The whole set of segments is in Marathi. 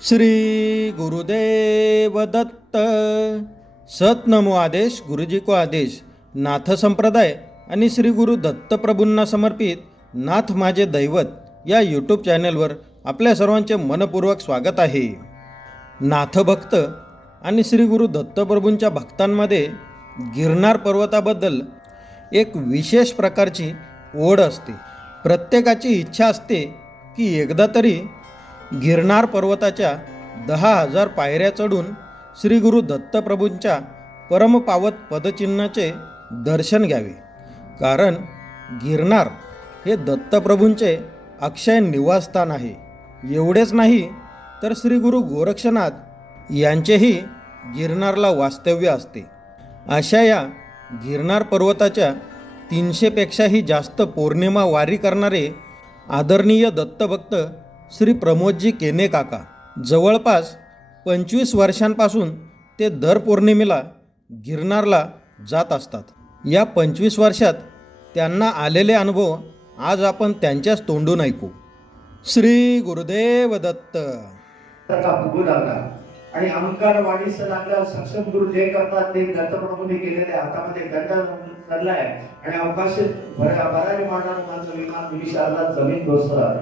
श्री गुरुदेव दत्त. सत नमो आदेश, गुरुजी को आदेश. नाथ संप्रदाय आणि श्री गुरु दत्त प्रभूंना समर्पित नाथ माझे दैवत या यूट्यूब चॅनलवर आपल्या सर्वांचे मनपूर्वक स्वागत आहे. नाथ भक्त आणि श्री गुरु दत्तप्रभूंच्या भक्तांमध्ये गिरनार पर्वताबद्दल एक विशेष प्रकारची ओढ असते. प्रत्येकाची इच्छा असते की एकदा तरी गिरनार पर्वताच्या 10,000 पायऱ्या चढून श्री गुरु दत्तप्रभूंच्या परमपावत पदचिन्हाचे दर्शन घ्यावे. कारण गिरनार हे दत्तप्रभूंचे अक्षय निवासस्थान आहे. एवढेच नाही तर श्री गुरु गोरक्षनाथ यांचेही गिरनारला वास्तव्य असते. अशा या गिरनार पर्वताच्या 300पेक्षाही जास्त पौर्णिमा वारी करणारे आदरणीय दत्तभक्त श्री प्रमोदजी केने काका जवळपास 25 वर्षांपासून ते दर पौर्णिमेला गिरनारला जात असतात. या 25 वर्षात त्यांना आलेले अनुभव आज आपण त्यांच्याच तोंडून ऐकू. श्री गुरुदेव दत्त. फुगू लागला आणि अहंकार वाढीस लागला. सक्षम गुरु जे करतात ते दत्तप्रभूंनी केलेले हातामध्ये गंडा धरलाय आणि अवकाशात भरारी मारणार माझं विमान विशाला जमीन कोसळला.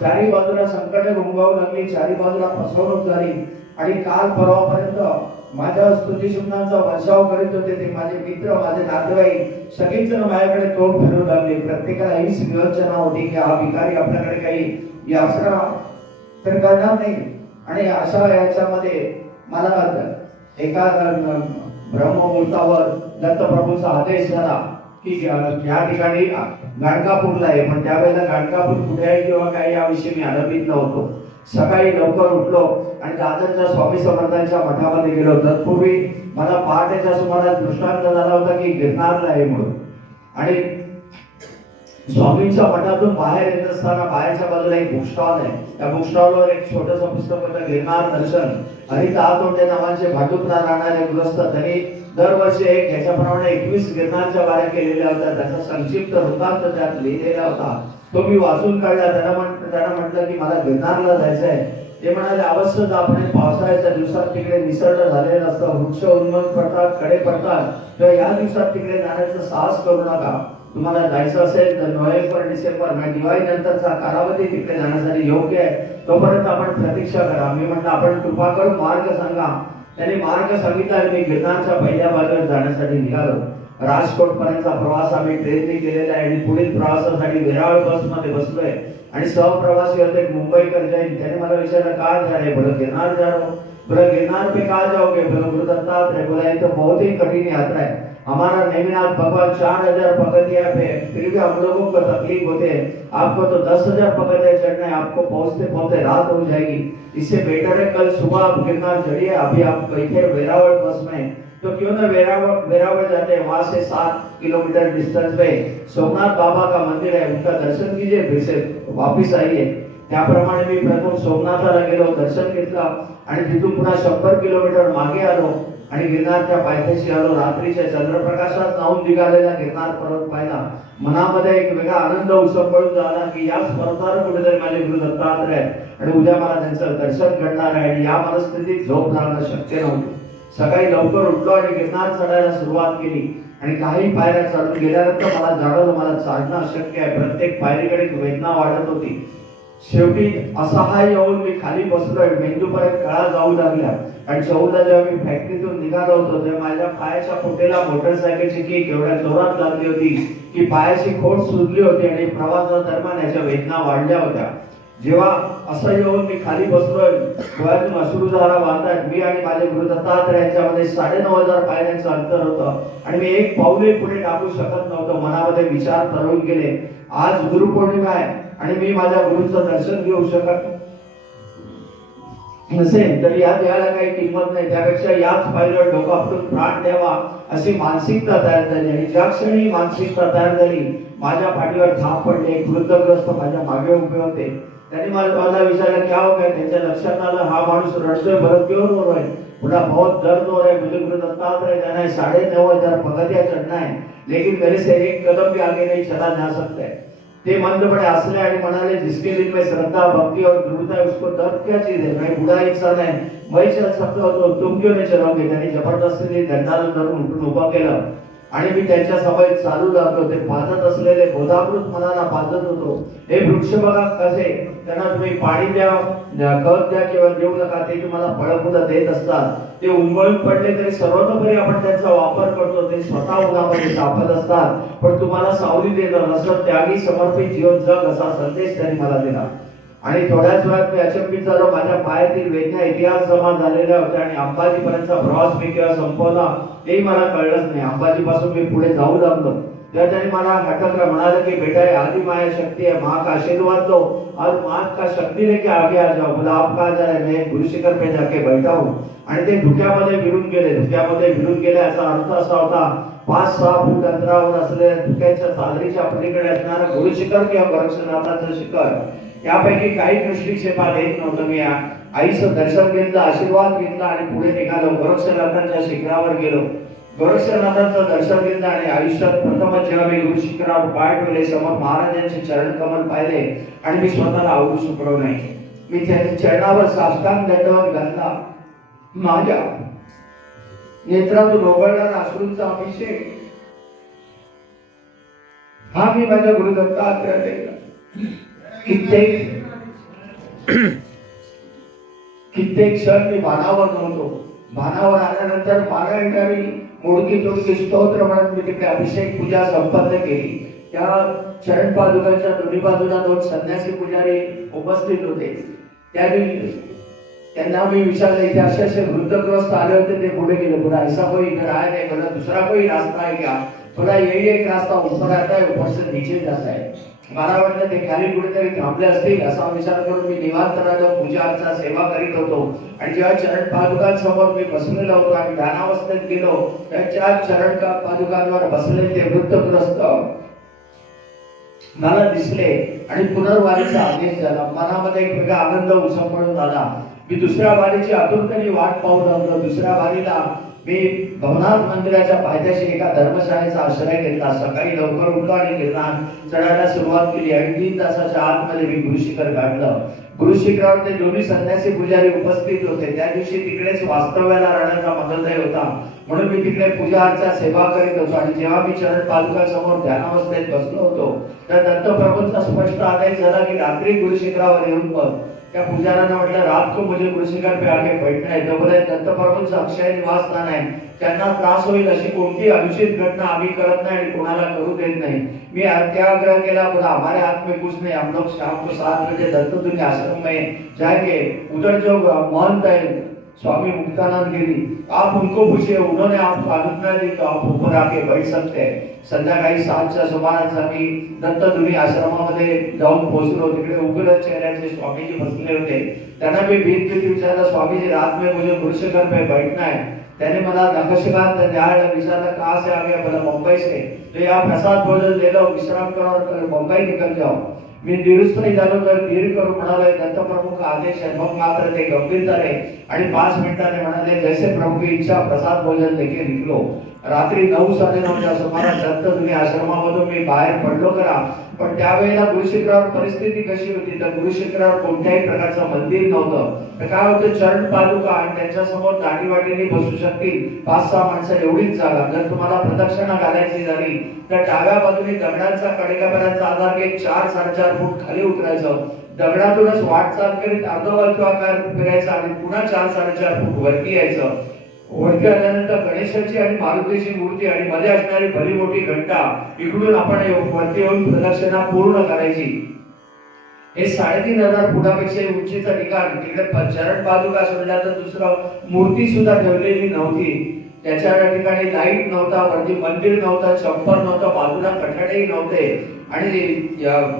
चारी बाजूला संकटे घुमवावू लागली, चारी बाजूला फसवणूक झाली आणि काल परवापर्यंत माझ्या स्तुती शब्दांचा वर्षाव करीत होते ते माझे मित्र, माझे नातेवाईक सगळेच जण माझ्याकडे तोंड फिरवू लागले. प्रत्येकाला हीच योजना होती की हा भिकारी आपल्याकडे काही यात्रा तर करणार नाही. आणि अशा याच्यामध्ये मला एका ब्रह्ममुहूर्तावर दत्तप्रभूंचा आदेश झाला की या ठिकाणी गाणगापूरला आहे. पण त्यावेळेला गाणगापूर कुठे आहे किंवा काय याविषयी मी अनभित नव्हतो. सकाळी लवकर उठलो आणि दादरच्या स्वामी समर्थांच्या मठामध्ये गेलो. तत्पूर्वी मला पहाटेच्या सुमारास दृष्टांत झाला होता की गिरनारला आहे म्हणून. आणि स्वामींच्या मठातून बाहेर येत असताना बाहेरच्या बाजूला एक बुक स्टॉल आहे. त्या बुक स्टॉलवर एक छोटंसं पुस्तक होतं, गिरनार दर्शन. हरित आतोंडे नावाचे भाटुपला राहणारे गृहस्थ त्यांनी दरवर्षी एक ह्याच्याप्रमाणे 21 गिरनारच्या वाऱ्या केलेल्या होत्या. त्याचा संक्षिप्त वृत्तांत त्यात लिहिलेला होता. तो मी वाचून काढला. त्यांना म्हटलं की मला गिरनारला जायचं आहे. ते म्हणाले अवश्यच. आपण पावसाळ्याच्या दिवसात तिकडे निसर्ग झालेलं असतं, वृक्ष उन्मूलन पडतात, कडे पडतात, तर या दिवसात तिकडे जाण्याचं साहस करू नका. तुम्हाला जायचं असेल तर नोव्हेंबर डिसेंबर म्हणजे दिवाळी नंतरचा कालावधी तिकडे जाण्यासाठी योग्य आहे. तोपर्यंत आपण प्रतीक्षा करा. मी म्हटलं आपण कृपा करून मार्ग सांगा. त्यांनी मार्ग सांगितला. मी गिरनारच्या पहिल्या बाजूला जाण्यासाठी निघालो. राजकोट पर्यंतचा प्रवास आम्ही ट्रेनने केलेला आहे आणि पुढील प्रवासासाठी वेरावळ बसमध्ये बसलोय. आणि सहप्रवासी होते मुंबईकर जैन. त्याने मला विचारलं कहाँ जा रहे? बोला गिरनार जा रहा हूँ. बोला गिरनार पे कहाँ जाओगे? बोला गुरु दत्तात्रेय. बोला ये तो बहुत ही कठिन यात्रा है. हमारा नेमिनाथ भगवान 4,000 पगथिया पे, फिर भी हम लोगों को तकलीफ होते है. आपको तो 10,000 पगथिया चढ़ना है. आपको पहुंचते पहुंचते रात हो जाएगी. इससे बेटर है कल सुबह आप गिरनार चढ़िए. अभी आप बैठे वेरावल बस में, तो क्यों ना वेरावल जाते हैं. वहां से 7 किलोमीटर डिस्टेंस पे सोमनाथ बाबा का मंदिर है, उनका दर्शन कीजिए, फिर से वापिस आइए. त्याप्रमाणे मी प्रथम सोमनाथला गेलो, दर्शन घेतलं आणि तिथून पुन्हा 100 किलोमीटर मागे आलो आणि गिरनारच्या पायथ्याशी आलो. रात्रीच्या चंद्रप्रकाशात जाऊन निघालेला गिरनार पर्वत पाहिला. मनामध्ये एक वेगळा आनंद उसळून झाला की याच पर्वतावर कुठेतरी माझे गुरु दत्तात्रेय आणि उद्या मला त्यांचं दर्शन घडणार आहे. आणि या मनस्थितीत झोप लागणं शक्य नव्हतं. सकाळी लवकर उठलो आणि गिरनार चढायला सुरुवात केली. आणि काही पायऱ्या चढून गेल्यानंतर मला जाणवलं मला चालणं अशक्य आहे. प्रत्येक पायरीकडे वेदना वाढत होती. शेवटी असहाय्य होऊन मी खाली बसलोय. मेंदूपर्यंत कळा जाऊ लागल्या. आणि 14 जेव्हा मी फॅक्टरीतून निघालो होतो तेव्हा माझ्या पायाच्या खोटेला मोटरसायकलची किक एवढ्या जोरात लागली होती की पायाची खोड सुजली होती आणि प्रवासादरम्यान याच्या वेदना वाढल्या होत्या. जेव्हा असहाय्य होऊन मी खाली बसलोय, डोळ्यातून अश्रूधारा वाहतात. मी आणि माझे गुरु दत्तात्रेय यांच्यामध्ये 9,500 पायऱ्यांचं अंतर होतं आणि मी एक पाऊलही पुढे टाकू शकत नव्हतो. मनामध्ये विचार तरळून गेले. आज गुरुपौर्णिमा आहे आणि मी माझ्या गुरुचं दर्शन घेऊ शकत नसेल तर या देहाला काही किंमत नाही. त्यापेक्षा याच पायरीवर डोकं आपटून प्राण द्यावा अशी मानसिकता तयार झाली. आणि ज्या क्षणी मानसिकता तयार झाली माझ्या पाठीवर थाप पडले. एक वृद्धग्रस्त माझ्या मागे उभे होते. त्यांनी मला विचारलं क्या हो गया? त्यांच्या लक्षात आलं हा माणूस रडतोय, बरं क्यों रो रहा है? बोला बहुत दर्द हो रहा है, मुझे गुरु दत्तात्रेय जाना है, 9,500 पगथिया चढ़ना है, लेकिन मेरे से एक कदम भी आगे नहीं चला जा सकता है. ते मंदपणे हंसले आणि म्हणाले, जिसके दिल में श्रद्धा भक्ति और दृढ़ता है उसको दर्द क्या चीज है? मैं बूढ़ा इंसान है, मैं चल सकता हूं तो तुम क्यों नाही चलोगे? त्यांनी जबरदस्तीने दंडाला धरून उठून उभा केलं आणि मी त्यांच्या समोर चालू लागलो. ते पाजत असलेले गोदामृत मनाला पाजत होतो. हे वृक्ष बघा कसे, त्यांना तुम्ही पाणी द्या, खत द्या किंवा देऊ नका, ते तुम्हाला फळं फुलं देत असतात. ते उन्मळून पडले तरी सर्वतोपरी आपण त्यांचा वापर करतो. ते स्वतः उन्हामध्ये तापत असतात पण तुम्हाला सावली देतात. असं त्यागी समर्पित जीवन जग असा संदेश त्यांनी मला दिला. आणि थोड्याच वेळात मी अचंबित झालो. माझ्या पायातील वेदना इतिहास जमा झालेल्या होत्या आणि अंबाजीपर्यंतचा प्रवास मी केव्हा संपवला तेही मला कळलंच नाही. अंबाजी पासून मी पुढे जाऊ लागलो. त्या त्यांनी मला हटकलं, म्हणाले की बेटा ये आदि माया शक्ती है, माँ का आशीर्वाद लो और माँ का शक्ति लेके आगे आ जाओ. बोला आप कहाँ जा रहे? मैं गुरु शिखर पे जाके बैठा हूँ. आणि ते धुक्यामध्ये विरून गेले. धुक्यामध्ये विरून गेले याचा अर्थ असा होता, 5-6 फूट अंतरावर असलेल्या धुक्याच्या चादरीच्या पलीकडे असणारं गुरु शिखर किंवा गोरक्षनाथाचं शिखर, यापैकी काही दृष्टिक्षेपात येत नव्हतं. मी आईचं दर्शन घेतलं, आशीर्वाद घेतला आणि पुढे निघालो. गोरक्षनाथांच्या शिखरावर गेलो. गोरक्षनाथांचं दर्शन घेतलं आणि आयुष्यात प्रथमच जेव्हा मी गुरु शिखरावर पाय ठेवले, समोर महाराजांचे चरण कमल पाहिले आणि मी स्वतःला आवडू शकलो नाही. मी त्यांच्या चरणावर साष्टांग दंडवत घातला. माझ्या नेत्रातून ओघळणारा अश्रूंचा अभिषेक हा मी माझ्या गुरु दत्तात्रेयाला कित्येक क्षण मी भानावर नव्हतो. भानावर आल्यानंतर पारायणारी मोडकी तोडकी स्तोत्र म्हणत मी तिकडे अभिषेक पूजा संपन्न केली. त्या चरण पादुकांच्या दोन्ही बाजूला 2 संन्यासी पुजारी उपस्थित होते. त्या दिवशी त्यांना मी विचारले, इथे असे वृद्धग्रस्त आले होते, ते पुढे गेले. बोला ऐसा कोई इधर आया नहीं? बोला दूसरा कोई रास्ता है क्या? बोला यही एक रास्ता ऊपर आता है, ऊपर से नीचे जाता है. मला वाटलं ते खाली कुठेतरी थांबले असतील असा विचार करून मी निवांत राहिलो, पूजा अर्चा सेवा करीत होतो. आणि जेव्हा चरण पादुकांसमोर मी बसलेलो होतो आणि ध्यानावस्थेत गेलो, त्या चरण पादुकांवर बसलेले ते वृद्धग्रस्त मला दिसले आणि पुनर्वारीचा आदेश झाला. मनामध्ये एक वेगळा आनंद उसळून आला. मी दुसऱ्या वारीची आतुरतेने वाट पाहू लागलो. दुसऱ्या वारीला मी भवनाथ मंदिराच्या पायथ्याशी एका धर्मशाळेचा आश्रय घेतला. सकाळी लवकर उठलो आणि गिरनार चढायला सुरुवात केली आणि 3 तासाच्या आतमध्ये मी गुरु शिखर गाठलं. गुरु शिखरावर ते दोन्ही संन्यासी पुजारी उपस्थित होते. त्या दिवशी तिकडेच वास्तव्याला राहण्याचा मनोदय होता म्हणून मी तिकडे पूजा अर्चा सेवा करीत होतो. आणि जेव्हा मी चरण पादुका समोर ध्यानावस्थेत बसलो होतो तर दत्तप्रभूंचा स्पष्ट आदेश झाला की रात्री गुरु शिखरावर येऊन बस. त्या पुजाऱ्यांना म्हटलं, रात को मुझे गुरु शिखर पे आके बैठना है. तोपर्यंत दत्तप्रभूंचं अक्षय निवास स्थान आहे, त्यांना त्रास होईल अशी कोणती अनुचित घटना आम्ही करत नाही आणि कोणाला करू देत नाही. मी त्याग्रह केला. बोला हमारे हाथ में कुछ नहीं, हम लोग शाम को 7 बजे दत्ततुल्य आश्रम में जाएंगे. उधर जो महंत है स्वामी मुक्तानंद गिरी, आप उनको पूछिए, उन्होंने आपको आज्ञा दी तो आप ऊपर आके बैठ सकते हैं. संध्याकाळी 7च्या सुमारास आम्ही दत्ततुल्य आश्रमामध्ये जाऊन पोहोचलो. तिकडे उग्र चेहऱ्याचे स्वामीजी बसले होते. त्यांना मी भीत विचारलं, स्वामीजी रात में मुझे गुरु शिखर पे बैठना है. त्याने मला नखशिकांत न्यायालय विचारला, कहाँ से आ गया? बोला मुंबई से. तो यहाँ प्रसाद भोजन ले लो, विश्राम करो और मुंबई निकल जाओ. मी निरुस्त नाही झालो तर धीर करून म्हणाले, दत्तप्रभू आदेश आहे. मग मात्र ते गंभीर झाले आणि 5 मिनिटांनी म्हणाले, जैसे प्रभू की इच्छा, प्रसाद भोजन लेके निघलो. रात्री 9-9:30च्या सुमारास दत्ततुल्य आश्रमामधून मी बाहेर पडलो करा. पण त्यावेळेला गुरु शिखरावर परिस्थिती कशी होती तर गुरु शिखरावर कोणत्याही प्रकारचं मंदिर नव्हतं. तर काय होतं, चरण पादुका आणि त्यांच्या समोर दाढीवाटीने बसू शकतील 5-6 माणसं एवढीच जागा. जर तुम्हाला प्रदक्षिणा घालायची झाली तर डाव्या बाजूने दगडांचा कडेकपाऱ्यांचा आधार घेत 4-4.5 फूट खाली उतरायचं. दगडातूनच वाटचाल करीत अर्धवर्तुळाकार फिरायचं आणि पुन्हा 4-4.5 फूट वरती यायचं. वरती आल्यानंतर गणेशाची आणि मारुतीची मूर्ती आणि मध्ये असणारी भली मोठी घंटा, इकडून आपण वरती येऊन प्रदक्षिणा पूर्ण करायची. हे 3,500 फुटापेक्षा उंचीचं ठिकाण. तिकडे चरण पादुका सोडल्या तर दुसरं मूर्ती सुद्धा ठेवलेली नव्हती. त्याच्या ठिकाणी लाईट नव्हता, वरती मंदिर नव्हतं, छप्पर नव्हतं, बाजूला कठाडेही नव्हते. आणि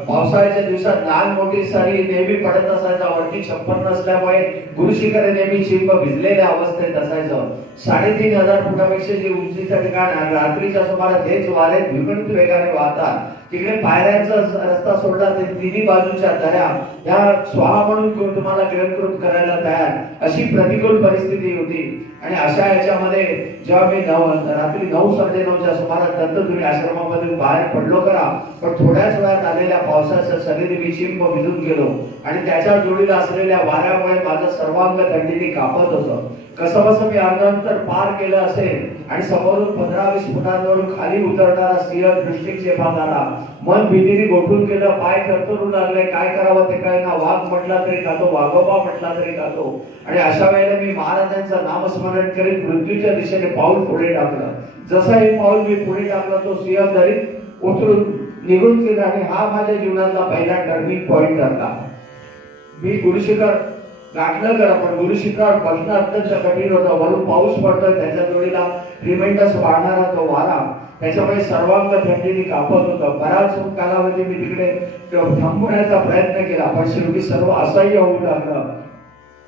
पावसाळ्याच्या दिवसात लहान मोठी सारी नेहमी पडत असायचा. वरती छप्पर नसल्यामुळे गुरु शिखर नेहमी चिंब भिजलेल्या अवस्थेत असायचं. 3,500 फुटापेक्षा जे उंचीचं ठिकाण रात्रीच्या सुमारास हेच वारे द्विगुणित वेगाने वाहतात. तिकडे पायऱ्यांचा रस्ता सोडला ते तिन्ही बाजूच्या दऱ्या या स्वाहा म्हणून तुम्हाला गिरंकृत करायला तयार, अशी प्रतिकूल परिस्थिती होती. आणि अशा याच्यामध्ये जेव्हा मी रात्री 9:30च्या सुमारास दत्तधुनी आश्रमामधून बाहेर पडलो करा, पण थोड्याच वेळात आलेल्या पावसाचं शरीर मी चिंब भिजून गेलो आणि त्याच्या जोडीला असलेल्या वाऱ्यामुळे माझं सर्वांग थंडीने कापत होतं. कसं बसं मी अर्धांतर पार केलं असेल आणि समोरून 15-20 फुटांवरून खाली उतरणारा सिंह दृष्टिक्षेपात आला. मन भीतीने गोठून गेलं, पाय थरथरू लागले, काय करावं ते कळेना. वाघ म्हटला तरी खातो, वाघोबा म्हटला तरी खातो. आणि अशा वेळेला मी महाराजांचं नामस्मरण करीत मृत्यूच्या दिशेने पाऊल पुढे टाकलं. जसं हे पाऊल मी पुढे टाकलं, तो सिंह दरीत उतरून निघून गेला. आणि हा माझ्या जीवनातला पहिला टर्निंग पॉइंट ठरला. मी गुरुशिखर गाठलं करा, पण गुरुशिखरावर बसणं अत्यंत कठीण होतं. वरून पाऊस पडतोय, त्याच्या जोडीला रिमाइंडर्स वाढणारा तो वारा, त्याच्यामुळे सर्वांग थंडीने कापत होतं. बराच कालावधी मी तिकडे थांबवण्याचा प्रयत्न केला, पण शेवटी सर्व असह्य होऊ लागलं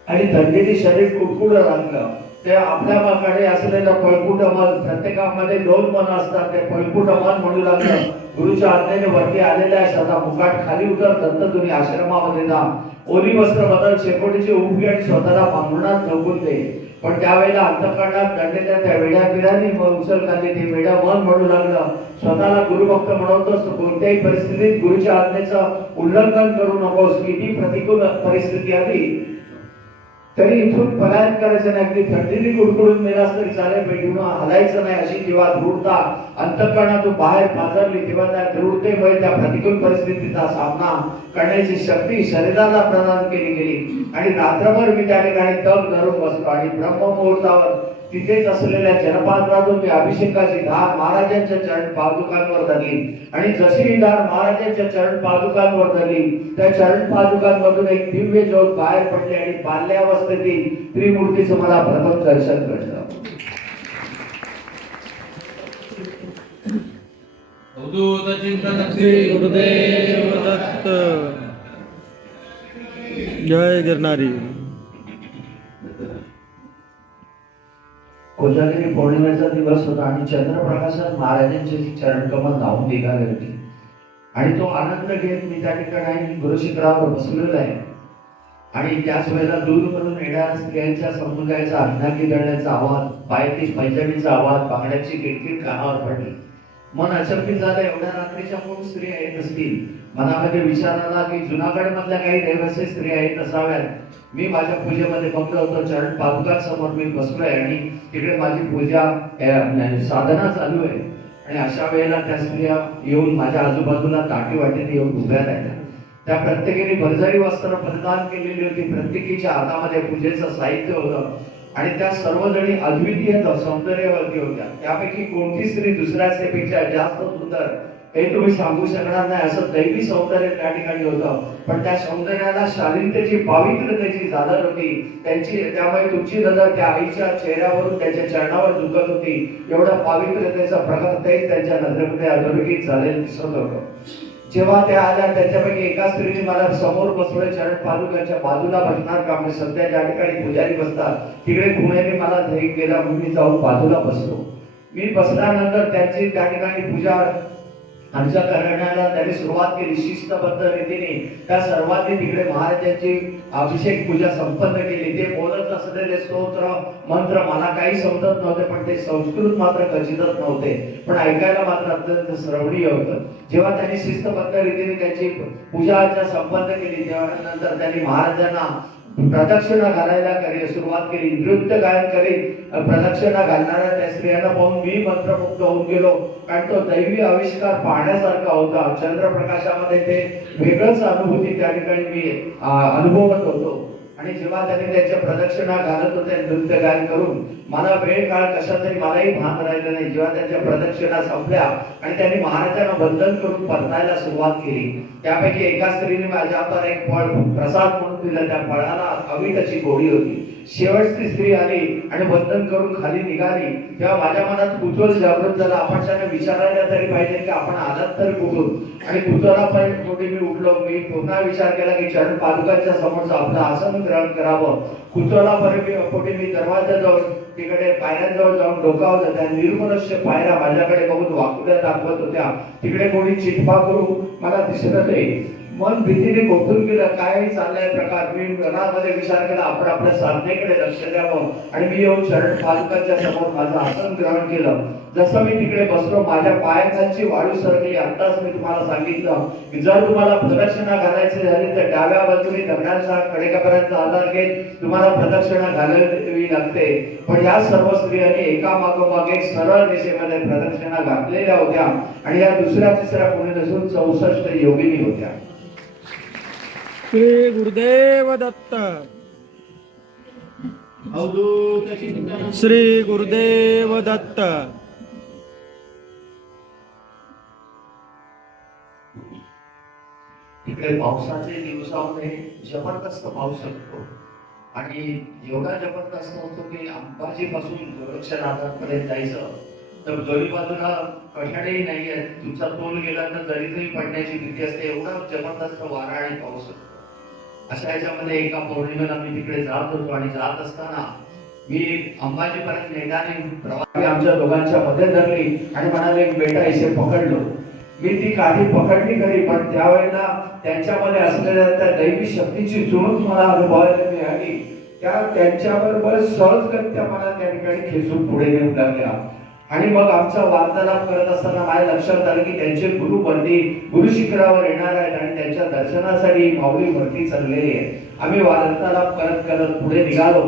आणि थंडीने शरीर कुडकुड लागलं. ते आपल्याकडे असलेलं पळकुट मन, प्रत्येकामध्ये 2 मन असतात, ते पळकुट मन म्हणू लागलं. गुरुच्या आज्ञेने वरती आलेल्या सदा मुकाट खाली उतर, दत्तधुनी आश्रमामध्ये जा, ओली वस्त्र बदल, शेकोटीची उभी आणि स्वतःला पांघरुणात झोपून दे. पण त्यावेळेला अंतःकरणात दडलेल्या त्या वेड्या पिढ्यांनी मग उचल काढली. ते वेड्या मन म्हणू लागलं, स्वतःला गुरुभक्त म्हणवतोस, कोणत्याही परिस्थितीत गुरुच्या आज्ञेचं उल्लंघन करू नकोस. किती प्रतिकूल परिस्थिती आली तरी इथून पलायन करायचं नाही. अगदी थंडीने कुडकुडून मेलास तरी चालेल, बेडून हलायचं नाही, अशी जेव्हा दृढता अंतःकरणातून बाहेर पाजरली, तेव्हा त्या दृढतेमुळे त्या प्रतिकूल परिस्थितीचा सामना करण्याची शक्ती शरीराला प्रदान केली गेली. आणि रात्रभर मी त्या ठिकाणी तग धरून बसलो आणि ब्रह्ममुहूर्तावर तिथेच असलेल्या जलपात्रातून मी अभिषेकाची धार महाराजांच्या चरण पादुकांवर धरली. आणि जशी ही धार महाराजांच्या चरण पादुकांवर धरली, त्या चरण पादुकांमधून एक दिव्य ज्योत बाहेर पडली आणि बाल्यावस्थेतील त्रिमूर्तीचं मला प्रथम दर्शन घडलं. अवधूत चिंतन श्री गुरुदेव दत्त. जय गिरनारी. कोजागिरी पौर्णिमेचा दिवस होता आणि चंद्रप्रकाशात महाराजांचे चरणकमल लावून निघाले होते. आणि तो आनंद घेत मी त्या ठिकाणी गुरुशिखरावर बसलेलो आहे. आणि त्याच वेळेला दूरवरून येणाऱ्या स्त्रियांच्या समुदायाचा अर्धांगी दळण्याचा आवाज, पायातील पैंजणीचा आवाज, बांगड्याची किटकिट कानावर पडली. मन अचंबित झालं, एवढ्या रात्रीच्या कोण स्त्रिया येत असतील. मनामध्ये विचार आला की जुनागड मधल्या काही रहिवासी स्त्रिया येत असाव्यात. मी माझ्या पूजेमध्ये मग्न होतो. चरण पादुकांसमोर मी बसलोय आणि तिकडे माझी पूजा साधना चालू आहे. आणि अशा वेळेला त्या स्त्रिया येऊन माझ्या आजूबाजूला ताटी वाटीने येऊन उभ्या राहिल्या. त्या प्रत्येकीने भरजरी वस्त्र परिधान केलेली होती. प्रत्येकीच्या हातामध्ये पूजेचं साहित्य होतं आणि त्या सर्वजणी अद्वितीय सौंदर्यवती होत्या. त्यापैकी कोणती स्त्री दुसऱ्या स्त्रीपेक्षा जास्त सुंदर हे तुम्ही सांगू शकणार नाही, असं दैवी सौंदर्य त्या ठिकाणी होतं. पण त्या सौंदर्याला शालीनतेची, पावित्र्यतेची झालर होती त्यांची. त्यामुळे तुमची नजर त्या आईच्या चेहऱ्यावरून त्याच्या चरणावर झुकत होती. एवढा पावित्र्यतेचा प्रकार ते त्यांच्या नजरेमध्ये अधोरेखित झालेलं दिसत होतं. जेव्हा त्या आल्या त्याच्यापैकी एका स्त्रीने मला समोर बसवले, चरण पादुकाच्या बाजूला बसणार का, म्हणजे सध्या ज्या ठिकाणी पुजारी बसतात तिकडे खुण्याने मला धैर्य केला म्हणून मी जाऊन बाजूला बसलो. मी बसल्यानंतर त्यांची त्या ठिकाणी पूजा आमच्या करण्याला त्यांनी सुरुवात केली. शिस्तबद्ध रीतीने त्या सर्वांनी तिकडे महाराजांची अभिषेक पूजा संपन्न केली. ते बोलत असलेले स्तोत्र मंत्र मला काही समजत नव्हते, पण ते संस्कृत मात्र खचितच नव्हते, पण ऐकायला मात्र अत्यंत श्रवणीय होतं. जेव्हा त्यांनी शिस्तबद्ध रीतीने त्यांची पूजा संपन्न केली, तेव्हा नंतर त्यांनी महाराजांना प्रदक्षिणा घालायला सुरुवात केली. नृत्य गायन करीत प्रदक्षिणा घालणाऱ्या त्या स्त्रियांना पाहून मी मंत्रमुग्ध होऊन गेलो, कारण तो दैवी आविष्कार पाहण्यासारखा होता. चंद्रप्रकाशामध्ये ते वेगळंच अनुभूती त्या ठिकाणी मी अनुभवत होतो. आणि जेव्हा त्यांनी त्याच्या प्रदक्षिणा घालत होते नृत्य गायन करून, मला वेळ काळ कशा तरी मलाही भान राहिलं नाही. जेव्हा त्यांच्या प्रदक्षिणा संपल्या आणि त्यांनी महाराजांना वंदन करून परतायला सुरुवात केली, त्यापैकी एका स्त्रीने माझ्या हातात एक फळ प्रसाद म्हणून दिलं. त्या फळाला अमिताची गोडी होती. शेवटची स्त्री आली आणि वंदन करून खाली निघाली तेव्हा माझ्या मनात कुतूहल जागृत झालं. आपण त्यांना विचारायला तरी पाहिजे की आपण आलात तर कुठून. आणि कुतूहलापायी पोटी मी उठलो. मी पुन्हा विचार केला की चरण पादुकांच्या समोरचं आपलं आसन ग्रहण करावं. कुतूहलापर्यंत पोटी मी दरवाजाजवळ तिकडे पायऱ्यांजवळ जाऊन डोकावलं. त्या निर्मनुष्य पायऱ्या माझ्याकडे बघून वाकुल्या दाखवत होत्या. तिकडे कोणी चिटपा करू मला दिसत नाही. मन भीतीने गोठून गेलं. काय चाललाय प्रकार. मी मनामध्ये विचार केला आपण आपल्या साधनेकडे लक्ष द्यावं. आणि मी येऊन चरण पादुकांच्या समोर माझं आसन ग्रहण केलं. जसं मी तिकडे बसलो माझ्या पायाखालची वाळू सरकली. आताच मी तुम्हाला सांगितलं की जर तुम्हाला प्रदक्षिणा घालायची झाली तर डाव्या बाजूने दगडांचा कडेकपऱ्यांचा आधार घेत तुम्हाला प्रदक्षिणा घालावी लागते. पण या सर्व स्त्रियांनी एका मागोमाग एक सरळ दिशेमध्ये प्रदक्षिणा घातलेल्या होत्या. आणि या दुसऱ्या तिसऱ्या कोणी नसून 64 योगिनी होत्या. श्री गुरुदेव दत्त. अवधूत चिंतन श्री गुरुदेव दत्त. तिकडे पावसाचे दिवसामध्ये जबरदस्त पाऊस असतो. आणि एवढा जबरदस्त होतो की अंबाजी पासून गोरक्षनाथापर्यंत जायचं तर दोन्ही बाजूला कठाडेही नाहीये. तुमचा तोल गेला तर दरीतही पडण्याची भीती असते. एवढा जबरदस्त वारा आणि पाऊस असतो. अशा याच्यामध्ये एका पौर्णिमेला मी तिकडे जात होतो. आणि जात असताना मी अंबाजीपर्यंत नेटाने प्रवास आमच्या दोघांच्या मध्ये धरली आणि म्हणाले एक बेटा इथे पकडलो. मी ती काठी पकडली खरी पण त्यावेळेला त्यांच्यामध्ये असलेल्या त्या दैवी शक्तीची चुणूक मला अनुभवायला मिळाली. त्यांच्याबरोबर सहजगत्या मला त्या ठिकाणी खेचून पुढे नेऊ लागल्या. आणि मग आमचा वार्तालाप करत असताना माझ्या लक्षात आलं की त्यांचे गुरु वरती गुरु शिखरावर येणार आहेत आणि त्यांच्या दर्शनासाठी माऊली वरती चाललेली आहे. आम्ही वार्तालाप करत करत पुढे निघालो.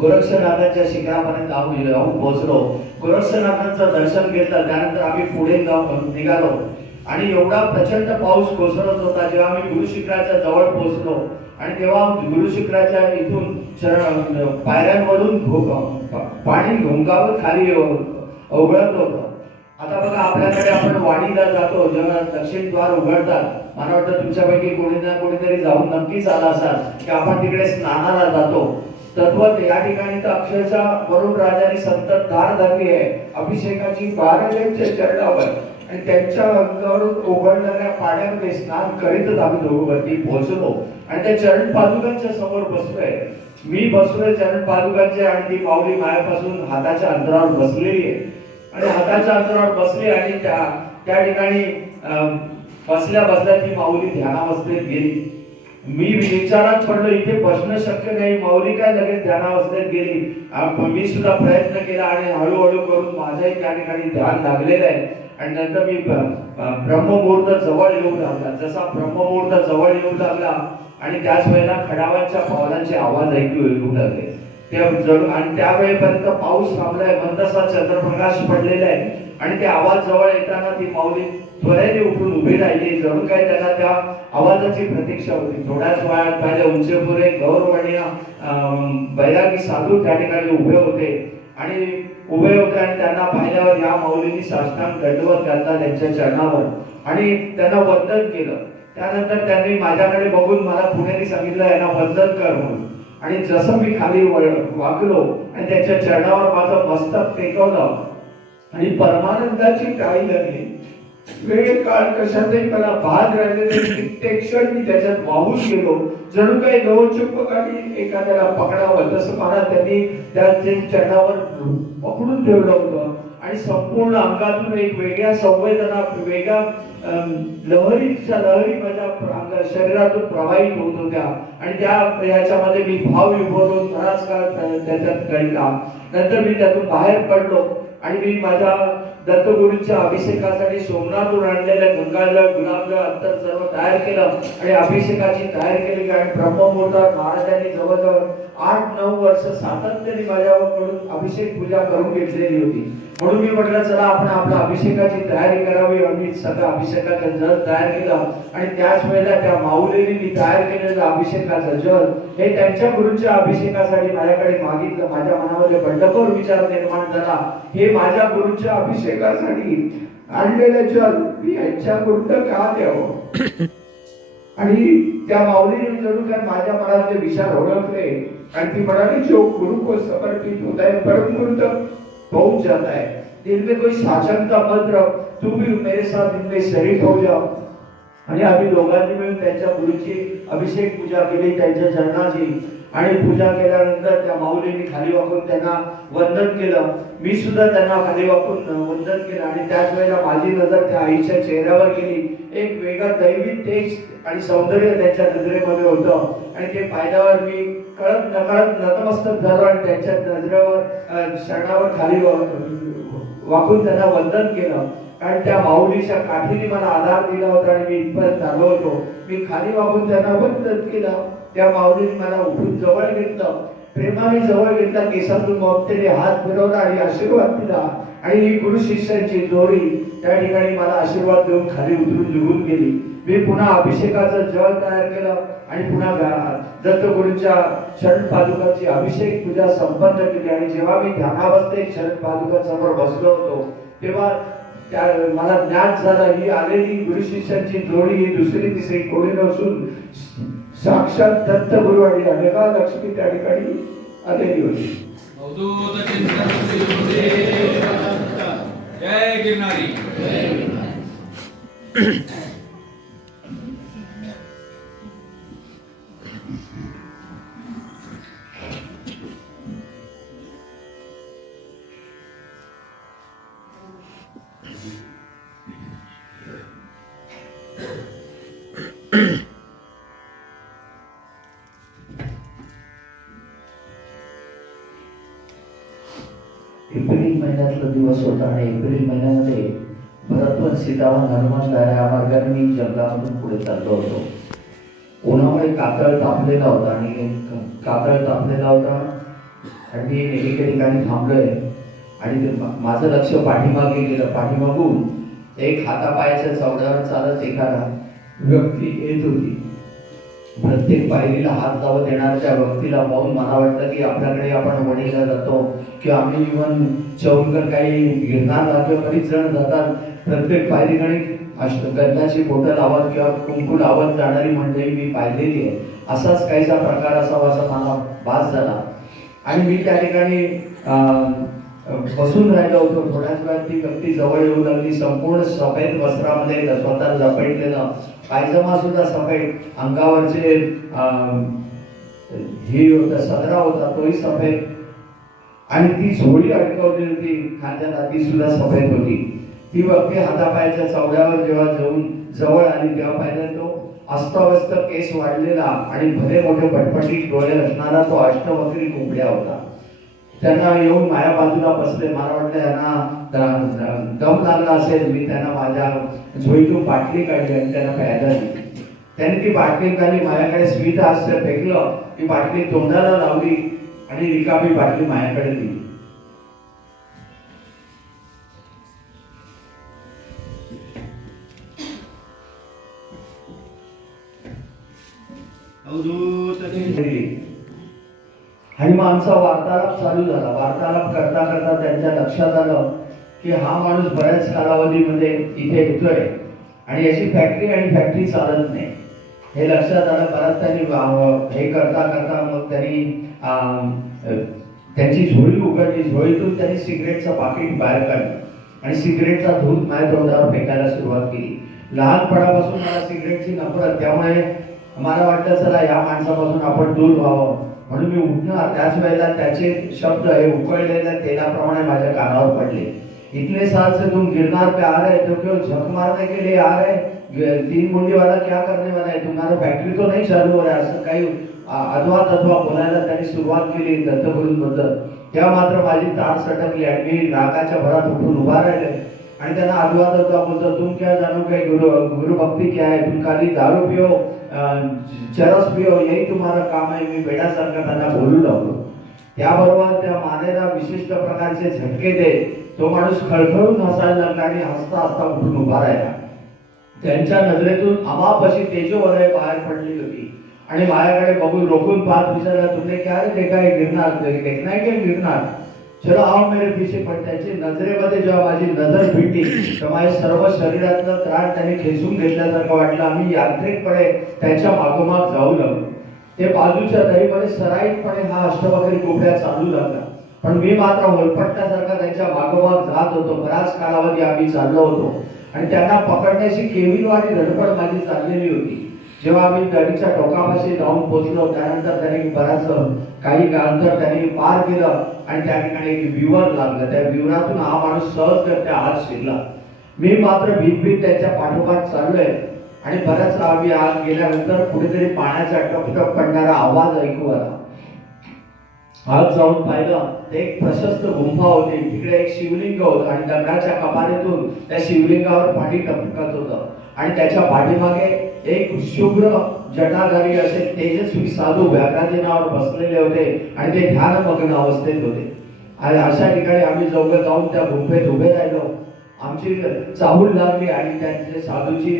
गोरक्षनाथाच्या शिखरापर्यंत जाऊन पोहोचलो. गोरक्षनाथांचं दर्शन घेतलं. त्यानंतर आम्ही पुढे जाऊन निघालो. आणि एवढा प्रचंड पाऊस कोसळत होता. जेव्हा आम्ही गुरु शिखराच्या जवळ पोहोचलो आणि तेव्हा गुरु शिखराच्या इथून पायऱ्यांवरून पाणी घोंगावत खाली उघडत होतं. आता बघा आपल्याकडे आपण वाडीला जातो जेव्हा दक्षिण द्वार उघडतात. मला वाटतं तुमच्यापैकी कोणी ना कोणीतरी जाऊन नक्कीच आला असाल की आपण तिकडे स्नानाला जातो. तद्वत या ठिकाणी तर अक्षरशः वरुण राजाने संतत धार धरली आहे अभिषेकाची महाराजांच्या चरणावर. आणि त्यांच्या अंगावरून उघडणाऱ्या पाण्यामध्ये स्नान करीतच आम्ही दोघं वरती पोहोचलो. आणि त्या चरण पादुकांच्या समोर बसलोय. मी बसलोय चरण पादुकांचे आणि ती माऊली मायापासून हाताच्या अंतरावर बसलेली आहे. आणि हाताच्या अंतरावर बसली आणि त्या ठिकाणी बसल्या बसल्या ती माऊली ध्यानावस्थेत गेली. मी विचारात पडलो इथे बसणं शक्य नाही. माऊली काय लगेच ध्यानावस्थेत गेली. मी सुद्धा प्रयत्न केला आणि हळूहळू करून माझ्याही त्या ठिकाणी ध्यान लागलेलं आहे. आणि नंतर मी ब्रह्ममुहूर्त जवळ येऊ लागला. जसा ब्रह्ममुहूर्त जवळ येऊ लागला आणि त्याच वेळेला खडावांच्या पावलांचे आवाज ऐकू येऊ लागले. ते जणू आणि त्यावेळेपर्यंत पाऊस थांबलाय. मंदसा चंद्रप्रकाश पडलेला आहे. आणि ते आवाज जवळ येताना ती माऊली त्वरेने उठून उभी राहिली. जणू काय त्यांना त्या आवाजाची प्रतीक्षा होती. थोड्याच वेळात पहिले उंचेपुरे गौरवणीय बैरागी साधू त्या ठिकाणी उभे होते. आणि त्यांना पाहिल्यावर या माऊलींनी साष्टांग दंडवत घातला त्यांच्या चरणावर आणि त्यांना वंदन केलं. त्यानंतर त्यांनी माझ्याकडे बघून मला पुढे सांगितलं यांना वंदन कर म्हणून. आणि जसं मी खाली वाकलो आणि त्याच्या चरणावर माझं मस्तक टेकवलं आणि परमानंदाची टाळी लागली. वेळ काळ कशातही मला भाग राहिले तरी कित्येक क्षण मी त्याच्यात वाहून गेलो. जणू काही गवचुंबकाने एखाद्याला पकडावं तसं मला त्यांनी त्या चरणावर पकडून ठेवलं होतं. आणि संपूर्ण अंगातून एक वेगळ्या संवेदना वेगळ्या लहरी माझ्या शरीरातून प्रवाहित होत होत्या. आणि याच्यामध्ये मी भाव विभोरून बराच काळ त्याच्यात घडला. नंतर मी त्यातून बाहेर पडलो आणि मी माझ्या दत्तगुरूंच्या अभिषेकासाठी सोमनाथहून आणलेल्या गंगाजळ गुलाबजळ अंतर सर्व तयार केलं आणि अभिषेकाची तयारी केली. आणि ब्रह्ममुहूर्तात महाराजांनी जवळजवळ 8-9 वर्ष सातत्याने माझ्याकडून अभिषेक पूजा करून घेतलेली होती. म्हणून मी म्हटलं चला आपण आपल्या अभिषेकाची तयारी करावी. आणि सगळं अभिषेकाचं जल तयार केलं. आणि त्याच वेळेला त्या माऊलींनी तयार केलेलं अभिषेकाचं जल हे त्यांच्या गुरूंच्या अभिषेकासाठी माझ्याकडे मागितलं. माझ्या मनामध्ये बंडखोर विचार निर्माण झाला हे माझ्या गुरूंच्या अभिषेकासाठी आणलेलं जल मी यांच्या गुरूंना का द्यावं. आणि त्या माऊलीने जरूर काय माझ्या मनातले विचार ओळखले आणि ती म्हणाली, जो गुरु को समर्पित होता है परम गुरु तक पहुंच जाता है। दिल में कोई शासन का मत रख, तू भी मेरे साथ इनमें शरीक हो जाओ। आणि आम्ही दोघांनी मिळून त्यांच्या गुरुची अभिषेक पूजा केली, त्यांच्या चरणाची। आणि पूजा केल्यानंतर त्या माऊलींनी खाली वाकून त्यांना वंदन केलं। मी सुद्धा त्यांना खाली वाकून वंदन केलं आणि त्याच वेळेला माझी नजर त्या आईच्या चेहऱ्यावर गेली। एक वेगळा दैवी तेज आणि सौंदर्य त्यांच्या नजरेमध्ये होतं आणि ते पाहिल्यावर मी कळत नकळत नतमस्तक झालो आणि त्यांच्या नजरेवर शरणावर खाली वाकून त्यांना वंदन केलं। कारण त्या माऊलीच्या काठीने मला आधार दिला होता आणि मी इथपर्यंत आलो होतो। मी खाली वाकून त्यांना वंदन केलं। त्या माऊलीने मला उठून जवळ घेतलं, प्रेमाने जवळ घेतला, केसातून ममतेने हात फिरवला आणि आशीर्वाद दिला। आणि ही गुरु शिष्यांची जोडी त्या ठिकाणी मला आशीर्वाद देऊन खाली उतरून निघून गेली। मी पुन्हा अभिषेकाचं जळ तयार केलं आणि पुन्हा दत्तगुरूंच्या शरण पादुकांची अभिषेक पूजा संपन्न केली। आणि जेव्हा मी ध्यानावस्थेत शरण पादुकांसमोर बसलो होतो तेव्हा त्या मला ज्ञान झालं, ही आलेली गुरु शिष्यांची जोडी ही दुसरी तिसरी कोणी नसून साक्षात दत्तगुरु आणि अनेका लक्ष्मी त्या ठिकाणी आलेली होती। अवधूत चिंतन श्री गुरुदेव दत्त। जय गिरनारी। एप्रिल महिन्यातला दिवस होता आणि एप्रिल महिन्यामध्ये भरतवन सीतावन हनुमान या मार्गाने मी जंगलामधून पुढे चाललो होतो। उन्हामुळे कातळ तापलेला होता आणि मी एके ठिकाणी थांबलोय आणि माझं लक्ष पाठीमागे गेलं। पाठीमागून एक हातापायाच्या चवड्यावर चालत एखादा व्यक्ती येत होती। प्रत्येक पायरीला हात लावत येणार त्या व्यक्तीला पाहून मला वाटतं की आपल्याकडे आपण वणीला जातो किंवा आम्ही इव्हन चौलकर काही गिरनारला किंवा बरीच जण जातात, प्रत्येक पायरीकडे गंधाची बोटं लावत किंवा कुंकू लावत जाणारी मंडळी मी पाहिलेली आहे। असाच काहीसा प्रकार असावा असा मला भास झाला आणि मी त्या ठिकाणी बसून राहिलो होतो। थोड्याच वेळात ती व्यक्ती जवळ येऊ लागली। संपूर्ण सफेद वस्त्रामध्ये स्वतः लपेटलेलं, पायजमा सुद्धा सफेद, अंगावरचे हे होता सदरा होता तोही सफेद आणि ती झोळी अडकवली होती खांद्याला, ती सुद्धा सफेद होती। ती व्यक्ती हातापायाच्या चवड्यावर जेव्हा जवळ आली तेव्हा पाहिलं तो अस्ताव्यस्त केस वाढलेला आणि भले मोठे पटपटीत डोळे असणारा तो अष्टवक्री कोंबड्या होता। त्यांना येऊन माझ्या बाजूला बसले। मला वाटलं यांना दम लागला असेल। मी त्यांना माझ्या झोळीतून बाटली काढली आणि त्यांना प्यायला दिली। त्यांनी ती बाटली काढली, माझ्याकडे स्मित हास्य फेकलं, ती बाटली तोंडाला लावली आणि रिकामी बाटली माझ्याकडे दिली। अवधूत आणि मग आमचा वार्तालाप चालू झाला। वार्तालाप करता करता त्यांच्या लक्षात आलं की हा माणूस बऱ्याच कालावधीमध्ये इथे येतोय आणि याची फॅक्टरी चालत नाही हे लक्षात आलं। बराच त्यांनी हे करता करता मग त्यांनी त्यांची झोळी उघडली। झोळीतून त्यांनी सिगरेटचं पाकिट बाहेर काढलं आणि सिगरेटचा धूत माझ्या तोंडावर फेकायला सुरुवात केली। लहानपणापासून मला सिगरेटची नफरत, त्यामुळे मला वाटलं चला या माणसापासून आपण दूर व्हावं म्हणून मी उठणार। त्याच वेळेला त्याचे शब्द हे उकळलेल्या तेलाप्रमाणे माझ्या कानावर पडले। इतने साल से तुम गिरनार पे आ रहे, तो क्यों झक मारने के लिए आ रहे? 3 मुंडी वाला क्या करने वाला है? तुम्हारा फॅक्टरी तो नाही चालू हो रहा। असं काही अथवा बोलायला त्यांनी सुरुवात केली दत्तगुरूंबद्दल। तेव्हा मात्र माझी तार सटकली आणि मी रागाच्या भरात उठून उभा राहिले आणि त्यांना अथवा बोलतो, तुम क्या जानो काय गुरु भक्ती क्या है? तुम खाली दारू पियो, चरस पियो, यही तुम्हारा काम आहे। मी बेडासारखा त्यांना बोलू लागलो। त्याबरोबर त्या मानेला विशिष्ट प्रकारचे झटके दे तो माणूस खळखळून हसायला लागला आणि हसता हसता उठून उभा राहिला। त्यांच्या नजरेतून अमाप अशी तेजोवलय बाहेर पडली होती आणि माझ्याकडे बघून रोखून पाहत विचारला, तुमने क्या रे देखा है गिरनार? देखना है क्या गिरनार? चलो आओ मेरे पीछे. पण त्याची नजरेमध्ये जेव्हा माझी नजर भिडली तर माझ्या सर्व शरीरातलं त्राण त्याने खेचून घेतल्यासारखं वाटलं. आम्ही यांत्रिकपणे त्याच्या मागोमाग जाऊ लागलो. ते बाजूच्या दरीमध्ये सराईतपणे हा अष्टवक्री कोंबड्या चालू लागला. पण मी मात्र होलपट्ट्यासारखा त्यांच्या मागोमाग जात होतो. बराच कालावधी आम्ही चाललो होतो आणि त्यांना पकडण्याची केविलवाणी धडपड माझी चाललेली होती. जेव्हा आम्ही दरीच्या टोकापाशी जाऊन पोहोचलो त्यानंतर त्यांनी बराच काही अंतर त्यांनी पार केलं आणि त्या ठिकाणी एक विवर लागलं. त्या विवरातून हा माणूस सहजगत्या आत शिरला. मी मात्र भीत त्याच्या पाठोपाठ चाललोय आणि बऱ्याच आम्ही आत गेल्यानंतर कुठेतरी पाण्याचा टपटप पडणारा आवाज ऐकू आला. आत जाऊन पाहिलं ते एक प्रशस्त गुंफा होती. तिकडे एक शिवलिंग होतं आणि दगडाच्या कपारीतून त्या शिवलिंगावर पाणी टपकत होतं आणि त्याच्या पाठीमागे एक शुभ्र जटाधारी असे तेजस्वी साधू व्याघ्राजीनावर बसलेले होते आणि ते ध्यानमग्न अवस्थेत होते. आणि अशा ठिकाणी आम्ही दोघं जाऊन त्या गुंफेत उभे राहिलो. आमची चाहूल लागली आणि त्यांच्या साधूची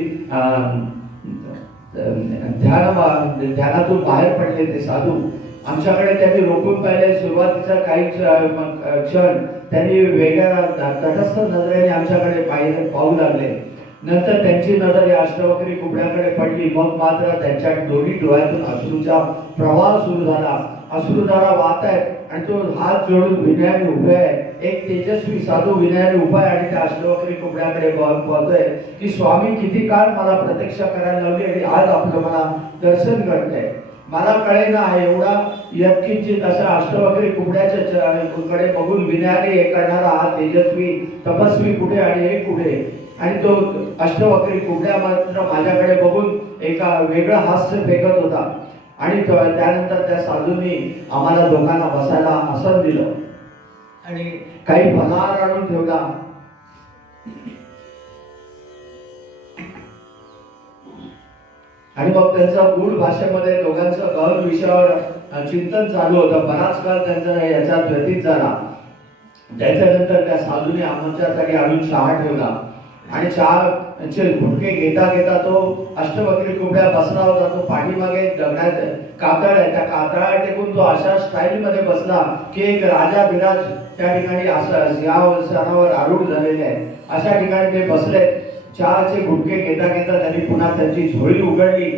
ध्यानातून बाहेर पडले ते साधू. आमच्याकडे त्यांनी रोखून पाहिले. सुरुवातीचा काही क्षण त्यांनी वेगळ्या तटस्थ नजरेने आमच्याकडे पाहू लागले. नंतर त्यांची नजर या अष्टवक्री कोंबड्याकडे पडली. मग मात्र त्यांच्या दोन्ही डोळ्यातून अश्रूचा प्रवाह सुरू झाला. अश्रुधारा वाहत आहेत आणि तो हात जोडून विनयाने उभे आहे. एक तेजस्वी साधू विनयाने उभा आहे आणि त्या अष्टवक्री कोंबड्याकडे बघतोय की स्वामी किती काळ मला प्रतीक्षा करायला लावली आणि आज आपलं मला दर्शन घडतंय. मला कळेना एवढा यत्किंचित अशा अष्टवक्री कोंबड्याच्या कडे बघून विनयाने हे करणारा हा तेजस्वी तपस्वी कुठे आणि हे कुठे. आणि तो अष्टवक्री कोंबड्या मात्र माझ्याकडे बघून एका वेगळं हास्य फेकत होता. आणि त्यानंतर त्या साधूंनी आम्हाला दोघांना बसायला आसन दिलं आणि काही फलाहार आणून ठेवला. आणि मग त्यांचं गूढ भाषेमध्ये दोघांचं गहन विषयावर चिंतन चालू होतं. बराच काळ त्यांचा याच्यात व्यतीत झाला. त्याच्यानंतर त्या साधूने आमच्यासाठी आणून चहा ठेवला आणि चहाचे घुटके घेता घेता तो अष्टवक्री कोंबड्या बसला होता. तो पाठीमागे दगडात कातळ आहे त्या कातळाला टेकून तो अशा स्टाईल मध्ये बसला की एक राजा बिराज त्या ठिकाणी असं या सणावर आरूढ झालेले आहे. अशा ठिकाणी ते बसले. चहाचे घुटके घेता घेता त्यांनी पुन्हा त्यांची झोळी उघडली.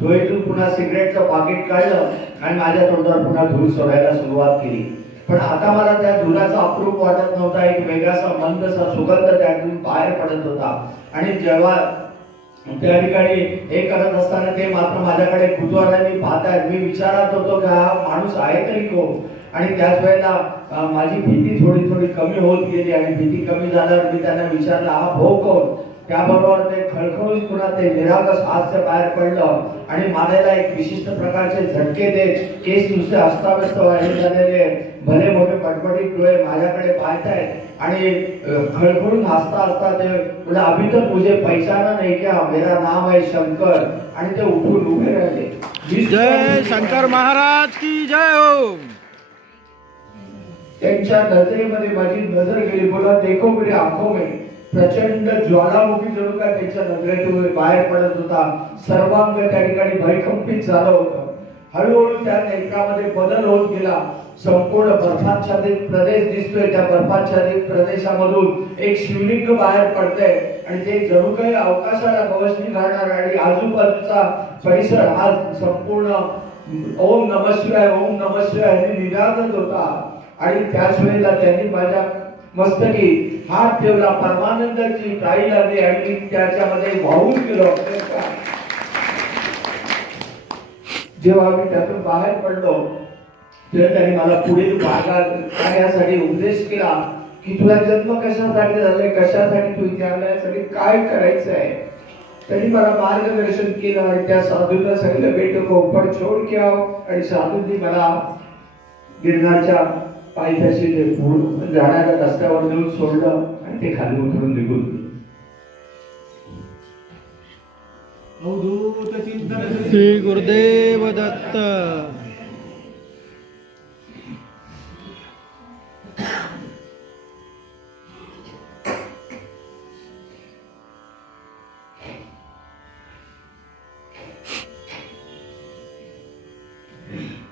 झोळीतून पुन्हा सिगरेटचं पाकिट काढलं आणि माझ्या तोंडावर पुन्हा धूर सोडायला सुरुवात केली. पण आता मला त्या धुराचा अप्रूप वाटत नव्हता. एक वेगळासा मंदसा सुगंध त्यातून बाहेर पडत होता. आणि जेव्हा त्या ठिकाणी हे करत असताना ते मात्र माझ्याकडे कुतूहलाने पाहतायत. मी विचारत होतो की हा माणूस आहे तरी कोण. आणि त्याच वेळेला माझी भीती थोडी थोडी कमी होत गेली आणि भीती कमी झाल्यावर मी त्यांना विचारलं हा भाऊ कोण. त्याबरोबर ते खळखळून पुन्हा ते निरागस हास्य बाहेर पडलं आणि मानेला एक विशिष्ट प्रकारचे झटके देत केस नुसते अस्ताव्यस्त वाढले झालेले भले मोठे पटपटीत डोळे माझ्याकडे पाहतायत आणि खळखळून हसता हसता ते म्हणजे अभी तक मुझे पहचाना नहीं क्या मेरा नाम है शंकर. आणि ते उठून उभे राहिले. जय शंकर महाराज की जय हो. त्यांच्या नजरेमध्ये माझी नजर गेली. बोला देखो मेरी आंखों में प्रचंड ज्वालामुखी जणू काय त्यांच्या नजरेतून बाहेर पडत होता. सर्वांग त्या ठिकाणी भयकंपित झालं होतं. हळूहळू त्या नेत्रामध्ये बदल होत गेला. संपूर्ण बर्फाच्छादित प्रदेश दिसतोय. त्या बर्फाच्छादित प्रदेशामधून एक शिवलिंग बाहेर पडतंय आणि ते जणू काही अवकाशाला गवसणी घालणार आणि आजूबाजूचा परिसर हा संपूर्ण ओम नमः शिवाय ओम नमः शिवाय हे निनादत होता. आणि त्याच वेळेला त्यांनी माझ्या मस्तकी हात ठेवला. परमानंदाची टाळी लागली आणि मी त्याच्यामध्ये वाहून गेलो. जेव्हा मी त्यातून बाहेर पडलो तेव्हा त्यांनी मला पुढील कार्यासाठी उपदेश केला की तुला जन्म कशासाठी झालाय, कशासाठी तू इथे आलाय, यासाठी काय करायचं आहे. त्यांनी मला मार्गदर्शन केलं आणि त्या साधूला सांगितलं बेटो को ऊपर छोड़ के आओ. आणि साधूंनी मला गिरनारच्या पायथ्याशी ते पूर्ण जाणाऱ्या रस्त्यावर नेऊन सोडलं आणि ते खाली उतरून निघून गेले. श्री गुरुदेव दत्त.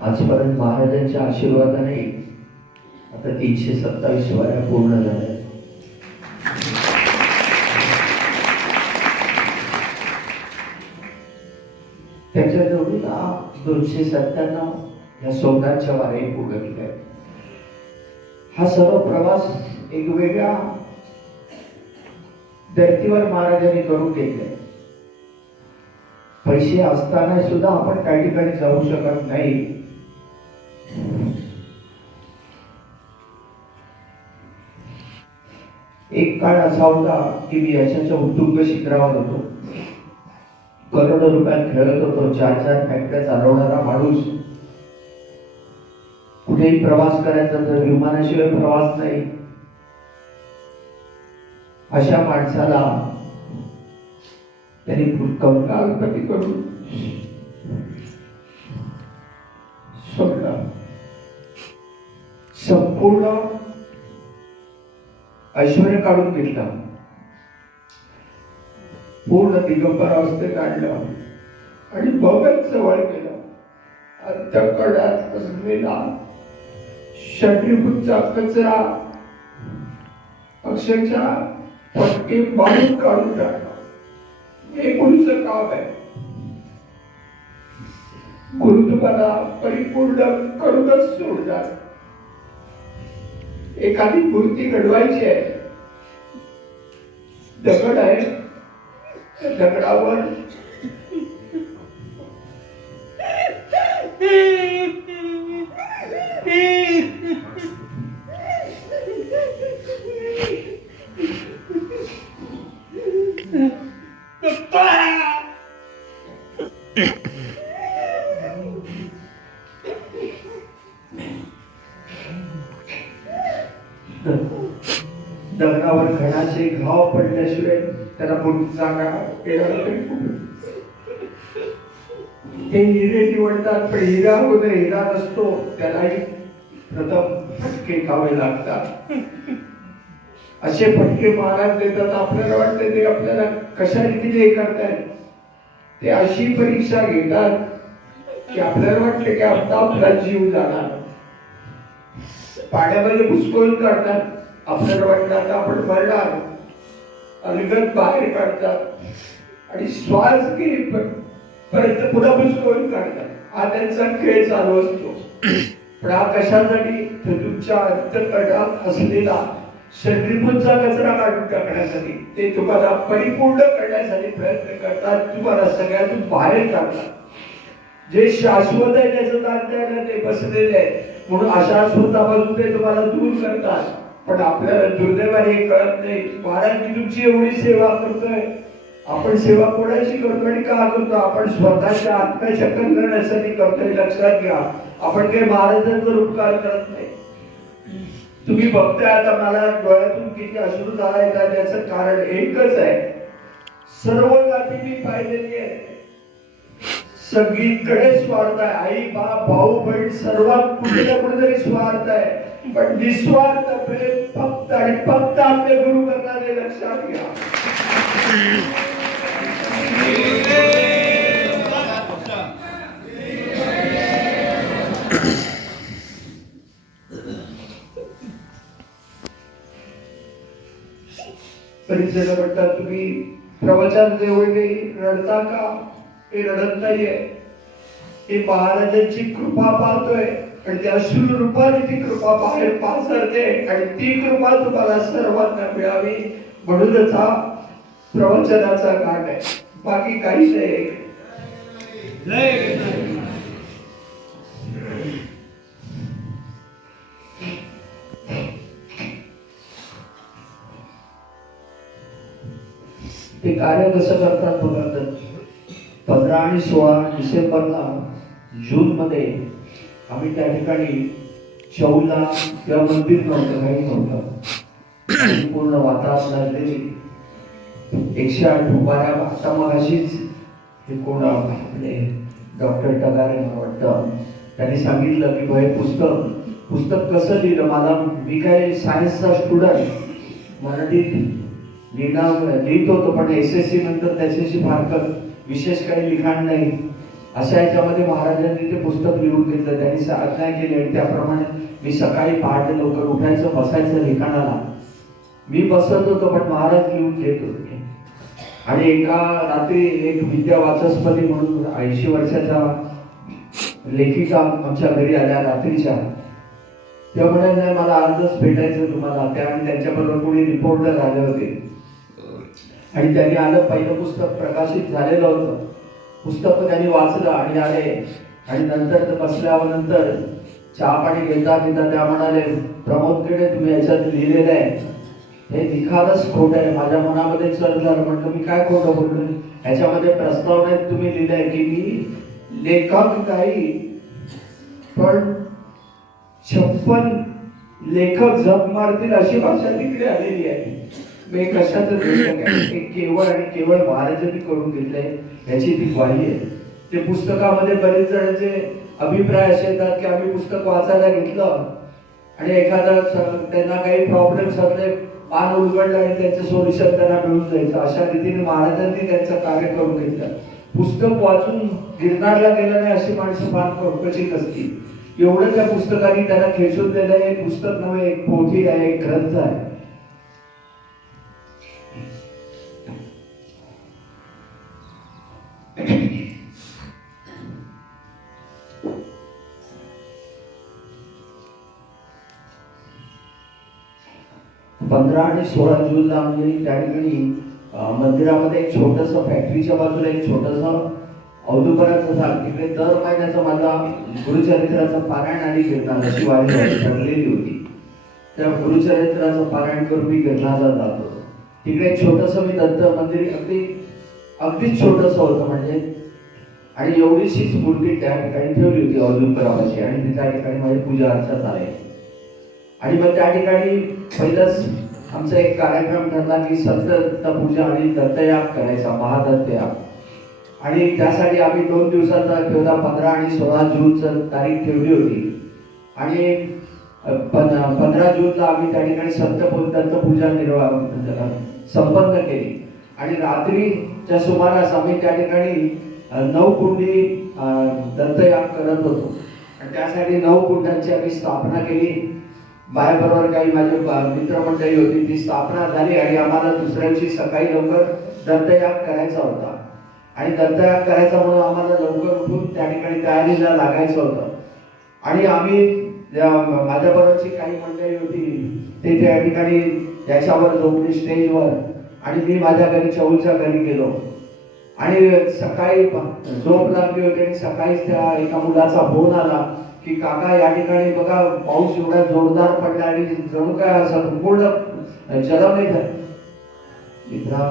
आजपर्यंत महाराजांच्या आशीर्वादाने आता 327 वया पूर्ण झाल्या. त्याच्या जोडीला 297 या सोमनाथच्या वारी पूर्ण केल्या. हा सर्व प्रवास एक वेगळ्या धर्तीवर महाराजांनी करून घेतले. पैसे असताना सुद्धा आपण काही ठिकाणी जाऊ शकत नाही. एक काळ असा होता की मी यशाच्या उत्तुंग शिखरावर होतो. करोडो रुपयात खेळत होतो. 4 फॅक्टऱ्या चालवणारा माणूस. कुठेही प्रवास करायचा तर विमानाशिवाय प्रवास नाही. अशा माणसाला त्यांनी कंकाळपती करून सोडलं. संपूर्ण ऐश्वर्य काढून घेतलं. पूर्ण दिगंबर अवस्थेत काढलं आणि बघत जवळ केलं. अंतःकरणात असलेला षड्रिपूतचा कचरा अक्षरशः पटके बाहेर काढून टाकला. हे गुरुचं काम आहे. गुरु तुम्हाला परिपूर्ण करूनच सोडणार. एखादी मूर्ती घडवायची आहे. दगड आहे. त्या दगडावर दगडावर घणाचे घाव पडल्याशिवाय त्याला मूर्ती जागा हे हिरे निवडतात. पण हिरा होणे हिरा नसतो. त्यालाही प्रथम फटके खावे लागतात. असे फटके महाराज देतात. आपल्याला वाटते ते आपल्याला कशा रीतीने हे करतायत. ते अशी परीक्षा घेतात की आपल्याला वाटते की आता आपला जीव जाणार. पाण्यामध्ये घुसखोरी करतात. आपल्याला वाटलं आता आपण मरणार. अलगद बाहेर काढतात आणि श्वास घेईपर्यंत पुन्हा घुसखोरी काढतात. हा त्यांचा खेळ चालू असतो. पण हा कशासाठी? तुमच्या अंतःकरणात असलेला षड्रिपूतचा कचरा काढून टाकण्यासाठी. ते तुम्हाला परिपूर्ण करण्यासाठी प्रयत्न करतात. तुम्हाला सगळ्यातून बाहेर काढतात. जे शाश्वत आहे त्याचं तात्याला ते बसलेले आहे म्हणून अशाश्वतापासून ते तुम्हाला दूर करतात. पण आपल्याला दुर्दैवाने हे कळत नाही. महाराज मी तुमची एवढी सेवा करतोय. आपण सेवा कोणाची करतो आणि का करतो? आपण स्वतःच्या आत्म्याच्या कल्याणासाठी करतोय. लक्षात घ्या. आपण काही महाराजांवर उपकार करत नाही. तुम्ही बघताय आता मला डोळ्यातून किती अश्रू झालाय का? त्याचं कारण एकच आहे. सर्व जाती मी पाहिलेली आहे. सगळीकडे स्वार्थ आहे. आई बाप भाऊ बहीण सर्वात कुठे ना कुठेतरी स्वार्थ आहे. पण निस्वार्थ प्रेम फक्त आणि फक्त आपले गुरु करणारे. लक्षात घ्या. परिचय म्हणतात तुम्ही प्रवचन देवळी रडता का? हे रडत नाहीये. हे महाराजांची कृपा पाहतोय आणि त्या अश्रू रूपाने ती कृपा बाहेर पासरते आणि ती कृपा तुम्हाला सर्वांना मिळावी म्हणूनच हा प्रवचनाचा घाट आहे. बाकी काहीच नाही. ते कार्य कसं करतात बघा. 15 आणि 16 डिसेंबरला जून मध्ये आम्ही त्या ठिकाणी चौला किंवा मंदिर नव्हतं, काही नव्हतं. पूर्ण वातावरण असलेली 108 उभाऱ्या. आता मग अशीच हे कोण आपले डॉक्टर टगारे मला वाटतं त्यांनी सांगितलं की भाई पुस्तक कसं लिहिलं. मला मी काय सायन्सचा स्टुडंट मराठीत लिहित होतो पण SSC नंतर त्याच्याशी फारकत विशेष काही लिखाण नाही. अशा याच्यामध्ये महाराजांनी ते पुस्तक लिहून घेतलं, त्यांनी आज्ञा केली आणि त्याप्रमाणे मी सकाळी पहाटे लवकर उठायचं, बसायचं लिखाणाला. मी बसत होतो पण महाराज लिहून घेत होते. आणि एका रात्री एक विद्या वाचस्पती म्हणून 80 वर्षाच्या लेखिका आमच्या घरी आल्या रात्रीच्या. त्या म्हणाल्या मला आजच भेटायचं तुम्हाला. त्या आणि त्यांच्याबरोबर कोणी रिपोर्टर आले होते आणि त्यांनी आलं. पहिलं पुस्तक प्रकाशित झालेलं होतं. पुस्तक त्यांनी वाचलं आणि आले आणि नंतर बसल्यानंतर चहा पाणी घेता घेता त्या म्हणाले, प्रमोद खेडे तुम्ही याच्यात लिहिलेलं आहे हे निखालच खोट आहे. माझ्या मनामध्ये चर्च झालं. म्हटलं मी काय खोटं बोललो? ह्याच्यामध्ये प्रस्तावनेत तुम्ही लिहिलंय की मी लेखक काही पण 56 लेखक जग मारतील अशी भाषा तिकडे आलेली आहे. मी कशाचं लेखक आहे हे केवळ आणि केवळ महाराजांनी करून घेतलंय याची ती ग्वाही आहे. ते पुस्तकामध्ये बरेच जणांचे अभिप्राय असे येतात की आम्ही पुस्तक वाचायला घेतलं आणि एखादा त्यांना काही प्रॉब्लेम असले पान उलगडलं आणि त्याचं सोल्युशन त्यांना मिळून जायचं. अशा रीतीने महाराजांनी त्यांचं कार्य करून घेतलं. पुस्तक वाचून गिरनारला गेलं नाही अशी माणसं फार कवकशीत असतील. एवढं त्या पुस्तकाने त्यांना खेचून दिलं. एक पुस्तक नव्हे, एक पोथी आहे, एक ग्रंथ आहे. पंधरा आणि 16 जूनला म्हणजे त्या ठिकाणी मंदिरामध्ये एक छोटस फॅक्टरीच्या बाजूला एक छोटस औदुंबराचं झाड, तिकडे दर महिन्याचा माझा गुरुचरित्राचं पारायण आणि कीर्तन अशी वारी ठरलेली होती. त्या गुरुचरित्राचं पारायण करून मी गिरनारला जातो. तिकडे एक छोटस मी दत्त मंदिर अगदीच छोटस होतं म्हणजे, आणि एवढीशीच मूर्ती त्या ठिकाणी ठेवली होती औदुंबराची आणि त्या ठिकाणी माझी पूजा अर्चा चालायची. आणि मग त्या ठिकाणी पहिलंच आमचा एक कार्यक्रम ठरला की सत्य पूजा आणि दत्तयाग करायचा, महादत्तयाग. आणि त्यासाठी आम्ही 2 दिवसाचा ठेवला. 15 आणि 16 जूनचं तारीख ठेवली होती. आणि 15 जूनला आम्ही त्या ठिकाणी दत्तपूजा संपन्न केली. आणि रात्रीच्या सुमारास आम्ही त्या ठिकाणी 9 कुंडी दत्तयाग करत होतो. आणि त्यासाठी 9 कुंडांची आम्ही स्थापना केली. माझ्याबरोबर काही माझे मित्रमंडळी होती. ती स्थापना झाली आणि आम्हाला दुसऱ्या दिवशी सकाळी लवकर दत्तयाग करायचा होता. आणि दत्तयाग करायचा म्हणून आम्हाला लवकर उठून त्या ठिकाणी तयारीला लागायचं होतं. आणि आम्ही माझ्याबरोबरची काही मंडळी होती ते त्या ठिकाणी याच्यावर झोपली स्टेजवर. आणि मी माझ्या घरी चौलच्या घरी गेलो. आणि सकाळी झोप लागली होती आणि सकाळीच त्या एका मुलाचा फोन आला की काका या ठिकाणी बघा पाऊस एवढा जोरदार पडला आणि जणू काय असं पूर्ण जलमय झालं. मित्रा,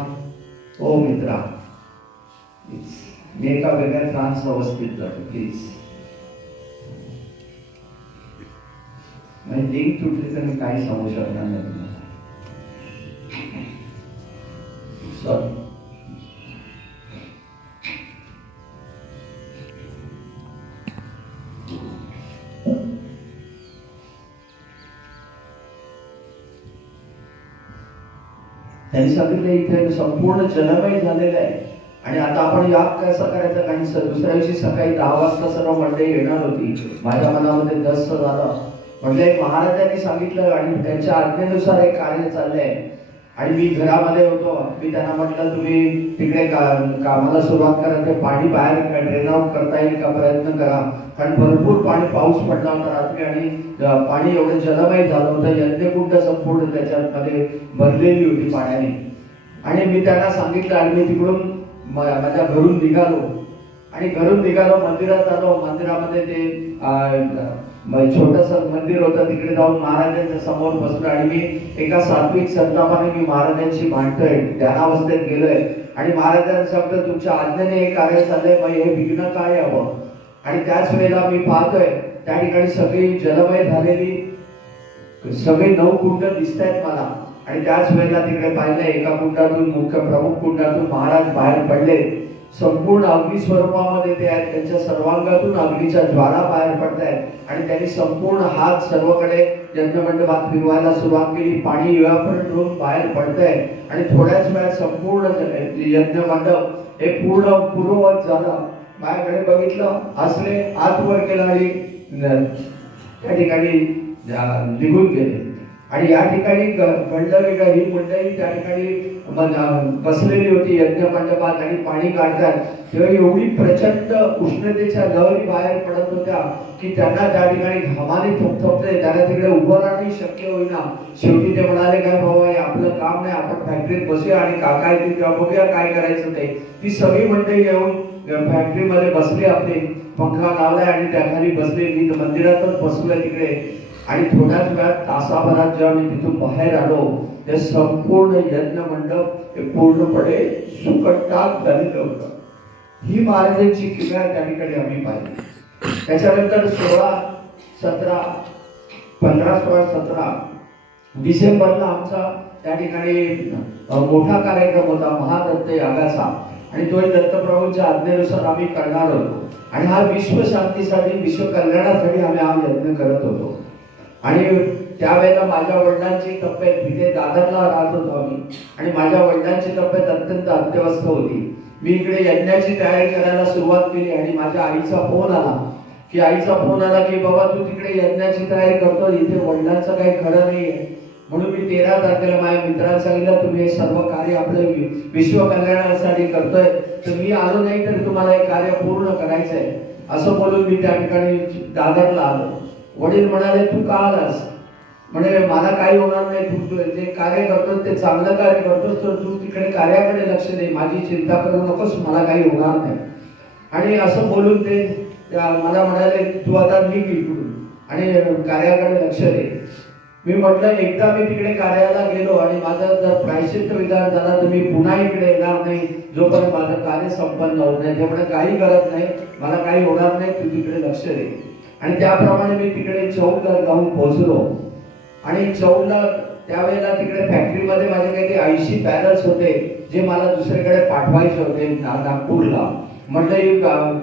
ओ मित्रा, मी एका वेगळ्या ट्रान्स अवस्थेत जातो. प्लीज म्हणजे लिंक तुटली तर मी काही सांगू शकणार नाही. सॉरी. त्यांनी सांगितलं इथे संपूर्ण जलमय झालेलं आहे आणि आता आपण याग कसं करायचं. कारण दुसऱ्या दिवशी सकाळी 10 वाजता सर्व मंडळी येणार होती. माझ्या मनामध्ये दस्त झालं. म्हणजे महाराजांनी सांगितलं आणि त्यांच्या आज्ञेनुसार एक कार्य चाललंय. आणि मी घरामध्ये होतो. मी त्यांना म्हटलं तुम्ही तिकडे कामाला सुरुवात करा. ते पाणी बाहेर ड्रेन आउट करता येईल का प्रयत्न करा. कारण भरपूर पाऊस पडला होता रात्री आणि पाणी एवढं जलमय झालं होतं. यज्ञकुंड संपूर्ण त्याच्यामध्ये भरलेली होती पाण्याने. आणि मी त्यांना सांगितलं आणि मी तिकडून माझ्या घरून निघालो. आणि घरून निघालो, मंदिरात आलो. मंदिरामध्ये ते छोटस मंदिर होतं. तिकडे जाऊन महाराजांच्या समोर बसलो आणि मी एका सात्विक संतापाने मी महाराजांशी भांडतोय, ध्यानावस्थेत गेलोय. आणि महाराजांनी सांगतो तुमच्या आज्ञेने हे कार्य चाललंय, मग हे विघ्न काय हवं. आणि त्याच वेळेला मी पाहतोय त्या ठिकाणी सगळी जलमय झालेली सगळी 9 कुंड दिसत आहेत मला. आणि त्याच वेळेला तिकडे पाहिलं एका कुंडातून, मुख्य प्रमुख कुंडातून महाराज बाहेर पडले. संपूर्ण अग्नी स्वरूपामध्ये ते आहेत. त्यांच्या सर्वांगातून अग्नीच्या ज्वाला बाहेर पडत आहेत आणि त्यांनी संपूर्ण हात सर्वकडे यज्ञमंडपात फिरवायला सुरुवात केली. पाणी इव्हॅपोरेट होऊन बाहेर पडतंय आणि थोड्याच वेळात संपूर्ण यज्ञमंडप हे पूर्ण पूर्ववत झालं. माझ्याकडे बघितलं, हसले, हात वर केला आणि त्या ठिकाणी निघून गेले. आणि या ठिकाणी घडलं वेगळं, ही मंडळी त्या ठिकाणी बसलेली होती यज्ञ मंडपात आणि पाणी काढतात तेव्हा एवढी प्रचंड उष्णतेच्या लहरी बाहेर पडत होत्या की त्यांना त्या ठिकाणी घामाने थपथपले, त्यांना तिकडे उभं राहणे शक्य होईना. शेवटी ते म्हणाले, काय बाबा हे आपलं काम नाही, आपण फॅक्टरीत बसूया आणि काका येतील तेव्हा बघूया काय करायचं ते. ती सगळी मंडळी येऊन फॅक्टरीमध्ये बसली, आपले पंखा लावलाय आणि त्याखाली बसले. मी मंदिरातच बसलोय तिकडे. आणि थोड्याच वेळात तासाभरात जेव्हा मी तिथून बाहेर आलो, ते संपूर्ण यज्ञ मंडप हे पूर्णपणे सुकट्टाक झालेलं होतं. ही महाराजांची किमया त्या ठिकाणी आम्ही पाहिली. त्याच्यानंतर 16, 17, 15, 16, 17 डिसेंबरला आमचा त्या ठिकाणी मोठा कार्यक्रम होता महादत्त यागाचा. आणि तो दत्तप्रभूंच्या आज्ञेनुसार आम्ही करणार होतो. आणि हा विश्वशांतीसाठी, विश्व कल्याणासाठी आम्ही हा यज्ञ करत होतो. आणि त्यावेळेला माझ्या वडिलांची तब्येत, तिथे दादरला राहत होतो आम्ही, आणि माझ्या वडिलांची तब्येत अत्यंत अत्यवस्थ होती. मी इकडे यज्ञाची तयारी करायला सुरुवात केली आणि माझ्या आईचा फोन आला की बाबा तू तिकडे यज्ञाची तयारी करतो, इथे वडिलांचं काही खरं नाहीये. म्हणून मी 13 तारखेला माझ्या मित्रांना सांगितलं, तुम्ही हे सर्व कार्य आपलं विश्व कल्याणासाठी करतोय, तर मी आलो नाही तर तुम्हाला हे कार्य पूर्ण करायचंय असं बोलून मी त्या ठिकाणी दादरला आलो. वडील म्हणाले, तू का आलास? म्हणजे मला काही होणार नाही, तू जे कार्य करतोस ते चांगलं कार्य करतोस, तर तू तिकडे कार्याकडे लक्ष दे, माझी चिंता करू नकोस, मला काही होणार नाही. आणि असं बोलून ते मला म्हणाले, तू आता निघ इकडून आणि कार्याकडे लक्ष दे. मी म्हटलं, एकदा मी तिकडे कार्याला गेलो आणि माझं जर प्रायश्चित्त विधान झाला तर मी पुन्हा इकडे येणार नाही जोपर्यंत माझं कार्य संपन्न होत नाही. त्यामुळे काही करत नाही, मला काही होणार नाही, तू तिकडे लक्ष दे. आणि त्याप्रमाणे मी तिकडे चौलला जाऊन पोहोचलो. आणि चौलला त्यावेळेला तिकडे फॅक्टरीमध्ये माझे काही 80 पॅनल्स होते जे मला दुसरीकडे पाठवायचे होते नागपूरला. म्हटलं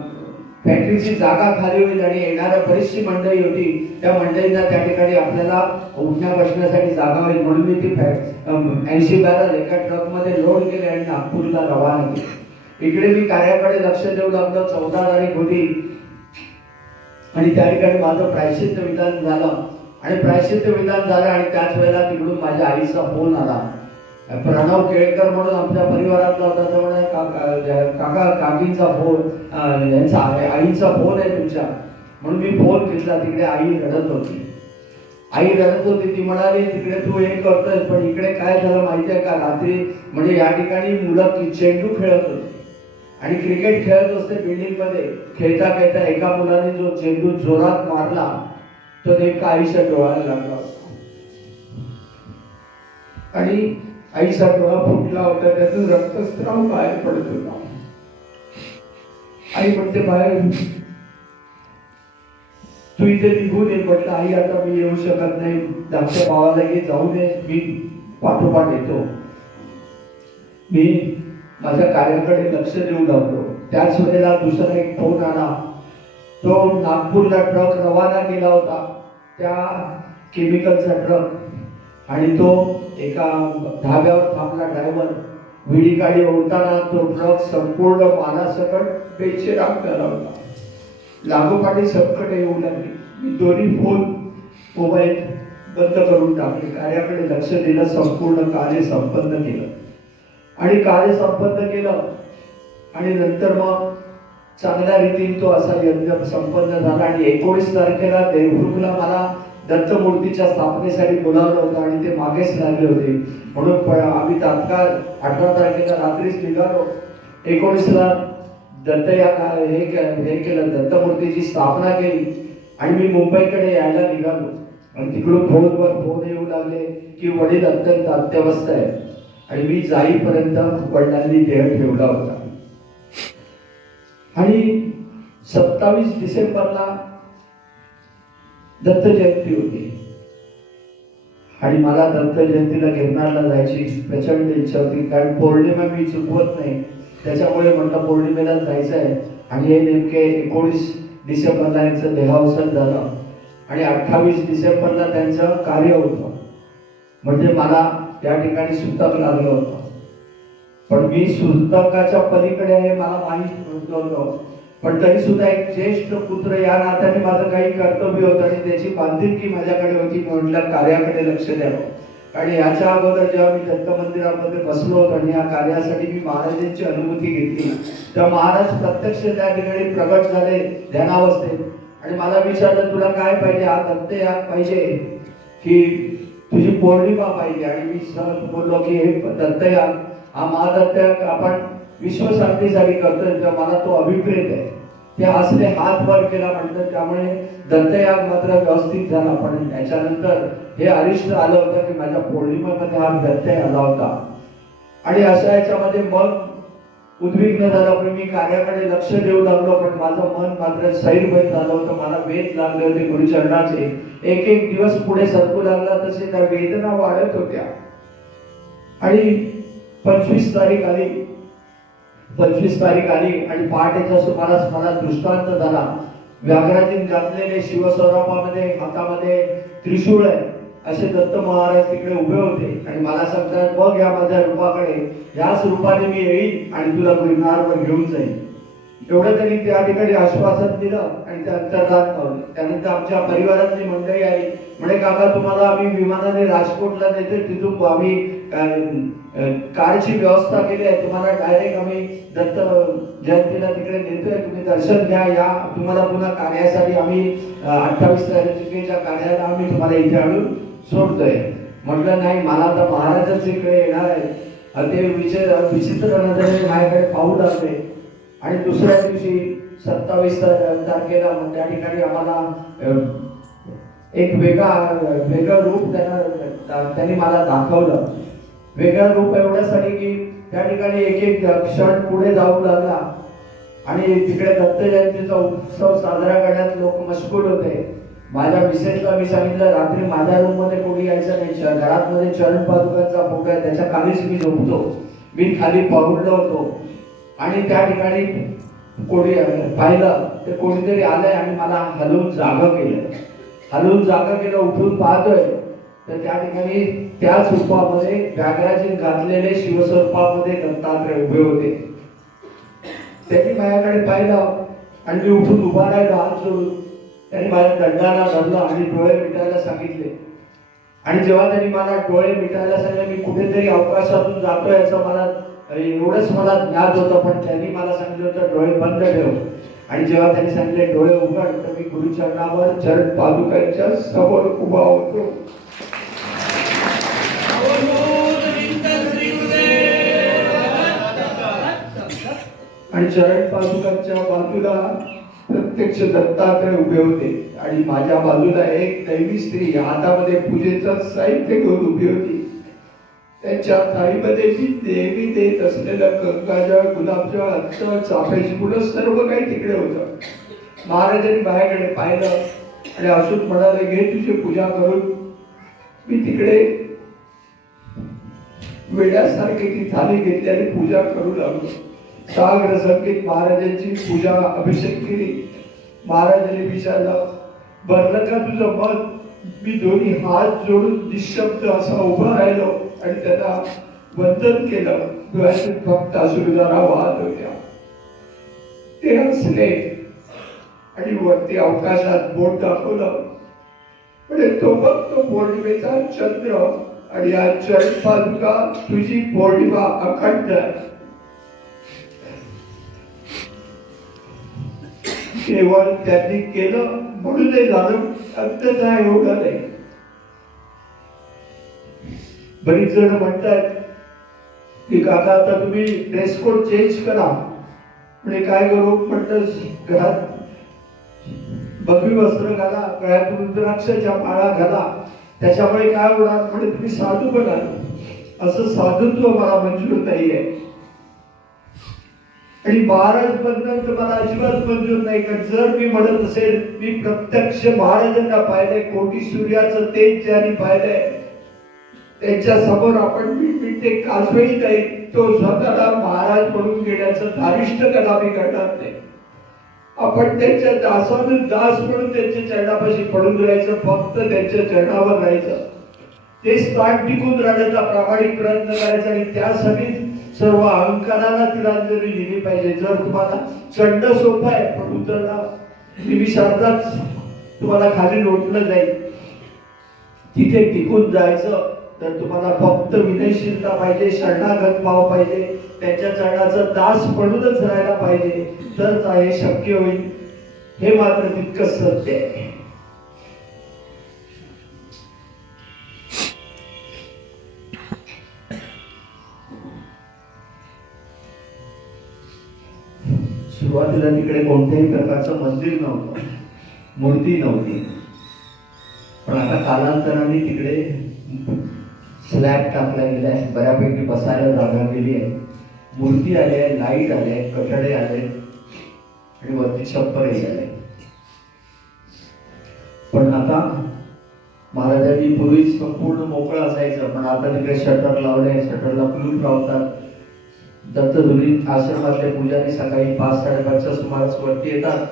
फॅक्टरीची जागा खाली होईल आणि येणाऱ्या बरीचशी मंडळी होती, त्या मंडळींना त्या ठिकाणी आपल्याला उठण्या बसण्यासाठी जागा होईल. म्हणून मी ती 80 बॅरल एका ट्रकमध्ये लोड केले आणि नागपूरला रवाना केले. इकडे मी कार्याकडे लक्ष देऊ लागलो. 14 तारीख होती आणि त्या ठिकाणी माझं प्रायश्चित्त विधान झालं. आणि प्रायश्चित्त विधान झालं आणि त्याच वेळेला तिकडून माझ्या आईचा फोन आला. प्रणव केळकर म्हणून आमच्या परिवारातला होता, त्यामुळे काका काकींचा फोन, यांचा आईचा फोन आहे तुमच्या. म्हणून मी फोन घेतला. तिकडे आई रडत होती. ती म्हणाली, तिकडे तू हे करतोय पण इकडे काय झालं माहितीये का? रात्री म्हणजे या ठिकाणी मुलं चेंडू खेळत होते आणि क्रिकेट खेळत असते बिल्डिंग मध्ये. खेळता खेळता एका मुलाने जो चेंडू जोरात मारला तो नेमका आईच्या डोळ्याला लागला आणि आईचा डोळा फुटला होता, त्यातून रक्तस्राव बाहेर पडत होता. आई म्हणते, बाहेर तू इथे निघून ये. म्हटलं, आई आता मी येऊ शकत नाही, धाकट्या भावाला घे, जाऊ दे, मी पाठोपाठ येतो. मी माझ्या कार्याकडे लक्ष देऊ लागलो. त्याच वेळेला दुसरा एक फोन आला. तो नागपूरला ट्रक रवाना केला होता, त्या केमिकलचा ट्रक, आणि तो एका धाब्यावर थांबला. ड्रायव्हर विडी गाडी ओढताना तो ट्रक संपूर्ण मालासकट बेचिराख झाला होता. लागोपाठी संकट येऊ लागली. मी दोन्ही फोन मोबाईल बंद करून टाकले, कार्याकडे लक्ष दिलं, संपूर्ण कार्य संपन्न केलं. आणि कार्य संपन्न केलं आणि नंतर मग चांगल्या रीतीने तो असा यज्ञ संपन्न झाला. आणि 19 तारखेला देवरुखला मला दत्तमूर्तीच्या स्थापनेसाठी बोलावलं होतं आणि ते मागेच लागले होते. म्हणून आम्ही तात्काळ 18 तारखेला रात्रीच निघालो. 19ला हे केलं, दत्तमूर्तीची स्थापना केली आणि मी मुंबईकडे यायला निघालो. आणि तिकडून फोनवर फोन येऊ लागले की वडील अत्यंत अत्यवस्थ आहे. आणि मी जाईपर्यंत वडिलांनी देह ठेवला होता. आणि 27 डिसेंबरला दत्त जयंती होती आणि मला दत्त जयंतीला गिरनारला जायची प्रचंड इच्छा होती, कारण पौर्णिमा मी चुकवत नाही. त्याच्यामुळे म्हटलं पौर्णिमेला जायचं आहे. आणि हे नेमके 19 डिसेंबरला यांचं देहावसन झालं आणि 28 डिसेंबरला त्यांचं कार्य होतं. म्हणजे मला त्या ठिकाणी सुतक लागलं होतं. पण मी सुतकाच्या पलीकडे आहे मला माहीत नव्हतं. पण तरी सुद्धा एक ज्येष्ठ पुत्र या नात्याने माझं काही कर्तव्य होतं आणि त्याची बांधिलकी माझ्याकडे होती. मी म्हटलं कार्याकडे लक्ष द्यावं. आणि याच्या अगोदर जेव्हा मी दत्त मंदिरामध्ये बसलो होतो आणि या कार्यासाठी मी महाराजांची अनुभूती घेतली, तेव्हा महाराज प्रत्यक्ष त्या ठिकाणी प्रगट झाले ध्यानावस्थेत आणि मला विचारलं, तुला काय पाहिजे? हा दत्त याग पाहिजे की तुझी पौर्णिमा पाहिजे? आणि मी सहज बोललो की हे दत्त याग, हा महादत्त याग आपण विश्वशांतीसाठी करतोय, तर मला तो अभिप्रेत आहे. ते असले हात वर केला म्हटलं, त्यामुळे दत्तयाग मात्र व्यवस्थित झाला. पण त्याच्यानंतर हे अरिष्ट आलं होतं की माझ्या पौर्णिमेमध्ये हा व्यत्यय आला होता आणि अशा याच्यामध्ये मग उद्विग्न झालं. पण मी कार्याकडे लक्ष देऊ लागलो, पण माझं मन मात्र सैरभैर झालं होतं. मला वेद लागले होते गुरुचरणाचे. एक एक दिवस पुढे सरकू लागला तसे त्या वेदना वाढत होत्या. आणि 25 तारीख आली. 25 तारीख आली आणि पहाटेच्या सुमारास मला दृष्टांत झाला. व्याघ्रातीन घातलेले शिवस्वरूपामध्ये हातामध्ये त्रिशूळ आहे असे दत्त महाराज तिकडे उभे होते आणि मला सांगतात, बघ या माझ्या रूपाकडे, याच रूपाने मी येईल आणि तुला गिरनारवर घेऊन जाईल. एवढं त्यांनी त्या ठिकाणी आश्वासन दिलं आणि ते अंतर्धान पावलं. त्यानंतर आमच्या परिवारातली मंडळी आली. म्हणे, काका तुम्हाला आम्ही विमानाने राजकोटला नेते, तिथून आम्ही कारची व्यवस्था केली आहे, तुम्हाला डायरेक्ट आम्ही दत्त जयंतीला तिकडे नेतोय, तुम्ही दर्शन घ्या. या तुम्हाला पुन्हा कार्यासाठी आम्ही 28 तारखेच्या कार्याला आम्ही तुम्हाला इथे आणून सोडतोय. म्हटलं नाही, मला आता महाराजच इकडे येणार आहे. ते विचित्र नजरेने माझ्याकडे पाहू लागले आणि दुसऱ्या दिवशी 27 तारखेला त्या ठिकाणी आम्हाला एक वेगळं रूप त्यांनी मला दाखवलं. वेगळं रूप एवढ्यासाठी की त्या ठिकाणी एक एक क्षण पुढे जाऊ लागला आणि तिकडे दत्त जयंतीचा उत्सव साजरा करण्यात लोक मशगूल होते. माझ्या मिसेसला मी सांगितलं, रात्री माझ्या रूम मध्ये कोणी यायचं नाही, घरात मध्ये चरण पादुकांचा फोटो आहे, त्याच्या खालीच मी झोपतो. मी खाली पाहुणलो होतो आणि त्या ठिकाणी कोणी पाहिलं ते कोणीतरी आलंय आणि मला हलवून जागं केलं. उठून पाहतोय तर त्या ठिकाणी त्याच रूपामध्ये व्याघ्राची घातलेले शिवस्वरूपामध्ये दत्तात्रय उभे होते. त्यांनी माझ्याकडे पाहिलं आणि मी उठून उभा राहिलो हात जोडून. त्यांनी माझ्या दंडाला धरलं आणि डोळे मिटायला सांगितले. आणि जेव्हा त्यांनी मला डोळे मिटायला सांगितले, मी कुठेतरी अवकाशातून जातोय असं मला एवढंच मला ज्ञात होतं. पण त्यांनी मला सांगितलं होतं डोळे बंद ठेव. आणि जेव्हा त्यांनी सांगितले डोळे उघड, तर मी गुरुचरणावर चरण पादुकांच्या समोर उभा होतो. आणि चरण पादुकांच्या बाजूला प्रत्यक्ष दत्तात्रय उभे होते आणि माझ्या बाजूला एक दैवी स्त्री हातामध्ये पूजेचं साहित्य घेऊन उभी होती. त्यांच्या थाळीमध्ये मी नेहमी देत असलेलं गंगाजळ, गुलाबजळ, अत्तर, चाफ्याची फुलं सर्व काही तिकडे होतं. महाराजांनी माझ्याकडे पाहिलं आणि असून म्हणाले, घे तुझी पूजा करून. मी तिकडे वेड्यासारखी ती थाली घेतली आणि पूजा करू लागलो. सागर संगीत महाराजांची पूजा अभिषेक केली. महाराजांनी विचारलं, भरलं का तुझं मन? मी दोन्ही हात जोडून निशब्द असा उभा राहिलो आणि त्यांना वंदन केलं. डोळ्यातून फक्त अश्रुधारा वाहत होत्या. ते हसले आणि वरती अवकाशात बोट दाखवलं. म्हणजे तो बघ, तो पौर्णिमेचा चंद्र आणि या चरण पादुका, तुझी पौर्णिमा अखंड आहे. केवळ त्यांनी केलं म्हणून ते झालं, अंततः एवढं नाही. बरीच जण म्हणतात की काका आता तुम्ही ड्रेस कोड चेंज करा. म्हणजे काय करू? म्हटलं घरात भगवी वस्त्र घाला, गळ्यात रुद्राक्षाच्या माळा घाला, त्याच्यामुळे काय होणार? म्हणजे तुम्ही साधू बना. असं साधुत्व मला मंजूर नाहीये आणि महाराज बनणं तर मला अजिबात मंजूर नाही. कारण जर मी म्हणत असेल मी प्रत्यक्ष महाराजांना पाहिलंय, कोटी सूर्याचं तेज ज्यांनी पाहिलंय, त्यांच्या समोर आपण मी ते काजवेही नाही, तो स्वतःला महाराज म्हणून घेण्याचं धारिष्ट कला मी करणार नाही. आपण त्यांच्या दासानं दास म्हणून त्यांच्या चरणापाशी पडून राहायचं, फक्त त्यांच्या चरणावर राहायचं, ते स्थान टिकून राहण्याचा प्रामाणिक प्रयत्न करायचा आणि त्यासाठी सर्व अहंकाराला तिलांजली दिली पाहिजे. जर तुम्हाला चढ सोपं आहे पण उतरणं निमिषार्धात तुम्हाला खाली लोटलं जाईल. तिथे टिकून जायचं तर तुम्हाला फक्त विनयशीलता पाहिजे, शरणागत भाव पाहिजे, त्याच्या चरणाचा दास पडूनच राहायला पाहिजे, तरच हे शक्य होईल. हे मात्र तितकंच सत्य आहे. सुरुवातीला तिकडे कोणत्याही प्रकारचं मंदिर नव्हतं, मूर्ती नव्हती. पण आता कालांतराने तिकडे स्लॅब टाकला गेलाय, बऱ्यापैकी बसायला जागा गेली आहे, मूर्ती आली आहे, लाईट आले, कठडे आले आणि वरती छप्परही आले. पण आता महाराजांनी पूर्वी संपूर्ण मोकळं असायचं, पण आता तिकडे शटर लावले, शटरला कुलूप लावतात. दत्तधुनी आश्रमातले पुजारी सकाळी 5-5:30च्या सुमारास वरती येतात,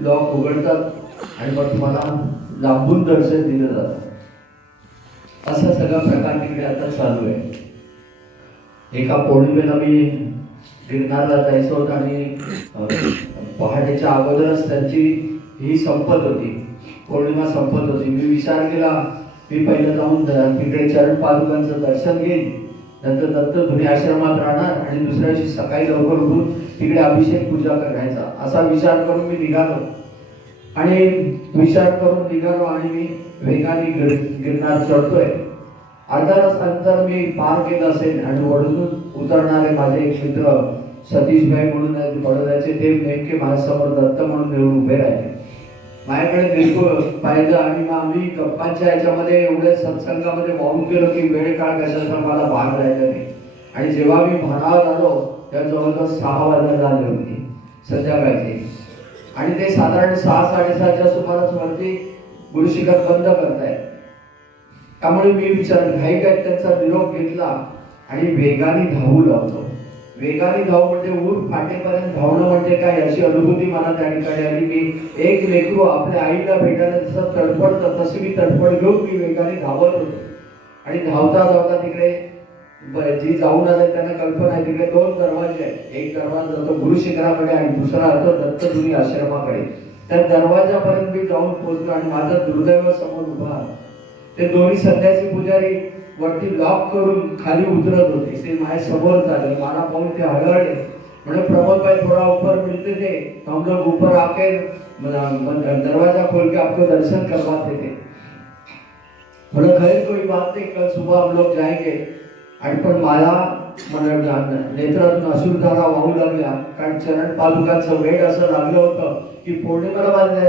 लॉक उघडतात आणि मग तुम्हाला लांबून दर्शन दिलं जातं. असा सगळा प्रकार तिकडे आता चालू आहे. एका पौर्णिमेला मी गिरनारला जायचं होतं आणि पहाटेच्या अगोदरच त्यांची ही संपत होती, पौर्णिमा संपत होती. मी विचार केला मी पहिलं जाऊन तिकडे चरण पादुकांचं दर्शन घेईन, नंतर दत्तधुनी आश्रमात राहणार आणि दुसऱ्या दिवशी सकाळी लवकर उठून तिकडे अभिषेक पूजा करायचा, असा विचार करून मी निघालो. आणि विचार करून निघालो आणि मी वेगाने गिरनार चढतोय. अर्धा तास नंतर मी पार केलं असेल आणि वडून उतरणारे माझे एक मित्र सतीशभाई म्हणून बडोद्याचे, ते नेमके माझ्यासमोर दत्त म्हणून येऊन उभे राहिले. माझ्याकडे बिलकुल पाहिलं आणि मग आम्ही गप्पांच्या याच्यामध्ये एवढ्या सत्संगामध्ये वाहून गेलो की वेळ काळ कशाचा मला भाग राहिला नाही. आणि जेव्हा मी भानावर आलो तेव्हा जवळजवळ 6 वाजता झाले होते संध्याकाळचे. आणि ते साधारण 6-6:30च्या सुमारास वरती गुरुशिखर बंद करतायत. त्यामुळे मी विचार घाई काय त्यांचा निरोप घेतला आणि वेगाने धावू लागलो. वेगाने धाव म्हणजे ऊर फाटेपर्यंत धावणं म्हणजे काय याची अनुभूती मला त्या ठिकाणी आली. मी एक लेकरू आपल्या आईला भेटायला जसं तडफडतं तशी मी तडफड घेऊन मी वेगाने धावत होतो. आणि धावता धावता तिकडे जी जाऊन आले त्यांना कल्पना आहे तिकडे 2 दरवाजे आहेत. एक दरवाजा जातो गुरुशिखराकडे आणि दुसरा जातो दत्तधुनी आश्रमाकडे. त्या दरवाजापर्यंत मी जाऊन पोहोचलो आणि माझं दुर्दैव समोर उभा. ते दोन्ही संध्याची पुजारी वरती लॉक करून खाली उतरत होते. ते माझ्या समोर झाले, मला पाहून ते हळहळले. म्हणजे प्रमोद भाई थोड़ा ऊपर मिलते थे, हम लोग ऊपर आके दरवाजा खोल के आपको दर्शन करवाते थे. बोला खैर कोई बात नहीं, कल सुबह हम लोग जाएंगे. आणि पण मला नेत्रातून अश्रुधारा वाहू लागल्या, कारण चरण पादुकांचं वेळ असं लागलं होतं की पौर्णिमेला माझं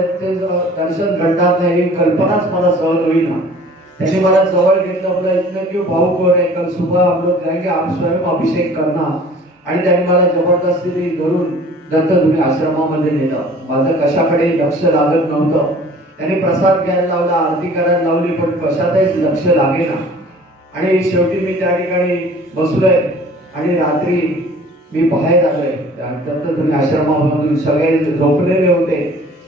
दर्शन घडणार नाही ही कल्पनाच मला सहज होईना. त्यांनी मला जवळ घेतलं, बोला इतने क्यों भावुक हो रहे, कल सुबह हम लोग जाएंगे, आप स्वयं अभिषेक करना. आणि त्यांनी मला जबरदस्तीने धरून दत्तधुनी आश्रमामध्ये नेलं. माझं कशाकडे लक्ष लागत नव्हतं. त्यांनी प्रसाद घ्यायला लावला, आरती करायला लावली, पण कशातच लक्ष लागेना. आणि शेवटी मी त्या ठिकाणी बसलोय आणि रात्री मी बाहेर आलोय. दत्तधुनी आश्रमामधून सगळे झोपलेले होते.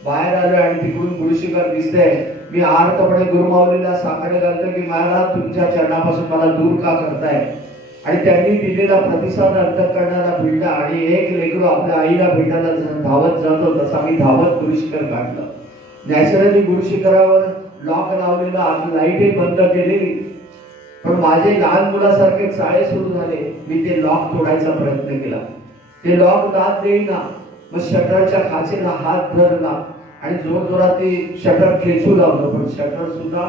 बाहेर आलोय आणि तिकडून गुरुशिखर दिसतंय. मी आर्तपणे गुरुमाऊलीला साकडे घालतो की मला तुमच्या चरणापासून मला दूर का करताय. आणि त्यांनी दिलेला प्रतिसाद अंतःकरणाला भिडला आणि एक लेकरू आपल्या आईला भेटायला धावत जातो तसा मी धावत गुरुशिखर काढलं. नॅचरली गुरुशिखरावर लॉक लावलेला, आत लाईटही बंद केलेली, पण माझे लहान मुलासारखे चाळे सुरू झाले. मी ते लॉक तोडायचा प्रयत्न केला. ते लॉक दाद देईना. मग शटरच्या खाचेला हात धरला आणि जोरजोरात ते शटर खेचू लागलो, पण शटर सुद्धा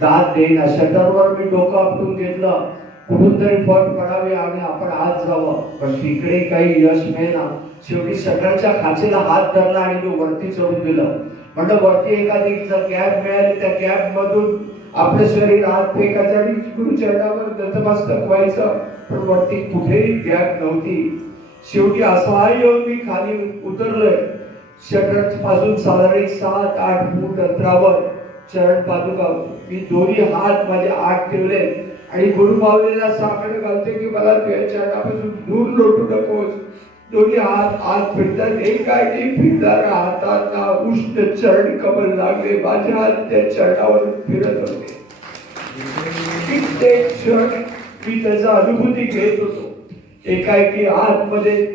दाद देईना. शटरवर मी डोकं आपटून घेतलं, कुठून तरी फट पडावी आणि आपण आत जावं, पण तिकडे काही यश मिळेना. शेवटी शटरच्या खाचेला हात धरला आणि मी वरती चढून दिलं. म्हणजे वरती एखादी कॅब मिळाली, त्या कॅब मधून आपलं शरीर आत फेकायचं आणि गुरुचरणावर नतमस्तक व्हायचं, पण वरती कुठेही कॅब नव्हती. शेवटी असहाय्य होऊन मी खाली उतरलोय. शटर पासून साधारण 7-8 फूट अंतरावर चरण पादुका, मी दोन्ही हात माझे आत ठेवले आणि गुरुमाऊलीला साकडे घालते की मला तुझ्या चरणापासून दूर लोटू नकोस. दोन्ही हात आत फिरतात. एकाएकी फिरणाऱ्या हातांना उष्ण चरण कमल लागले. माझे हात त्या चरणावर फिरत होते. कित्येक क्षण मी त्याचा अनुभूती घेत होतो. एकाएकी आतमध्ये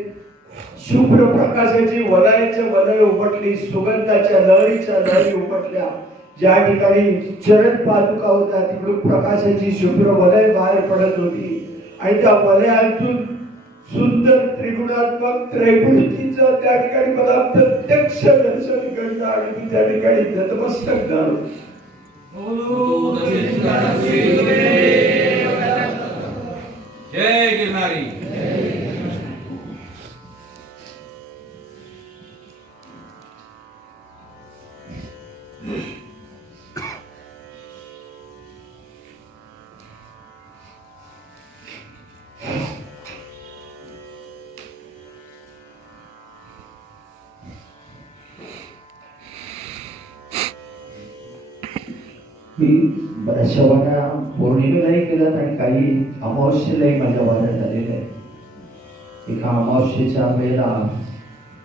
शुभ्र प्रकाशाची वलयाच्या वलय उपटली, सुगंधाच्या लहरीच्या लहरी उपटल्या. ज्या ठिकाणी चरण पादुका होत्या तिकडून प्रकाशाची शुभ्र वलय बाहेर पडत होती आणि त्या वलयातून सुंदर त्रिगुणात्मक त्रैमूर्तीचं त्या ठिकाणी मला प्रत्यक्ष दर्शन घडलं आणि मी त्या ठिकाणी नतमस्तक झालो. जय गिरनारी. मी बऱ्याचशा वाऱ्या पौर्णिमेलाही केल्यात आणि काही अमावस्येलाही माझ्या वाऱ्या झालेल्या आहेत. एका अमावस्येच्या वेळेला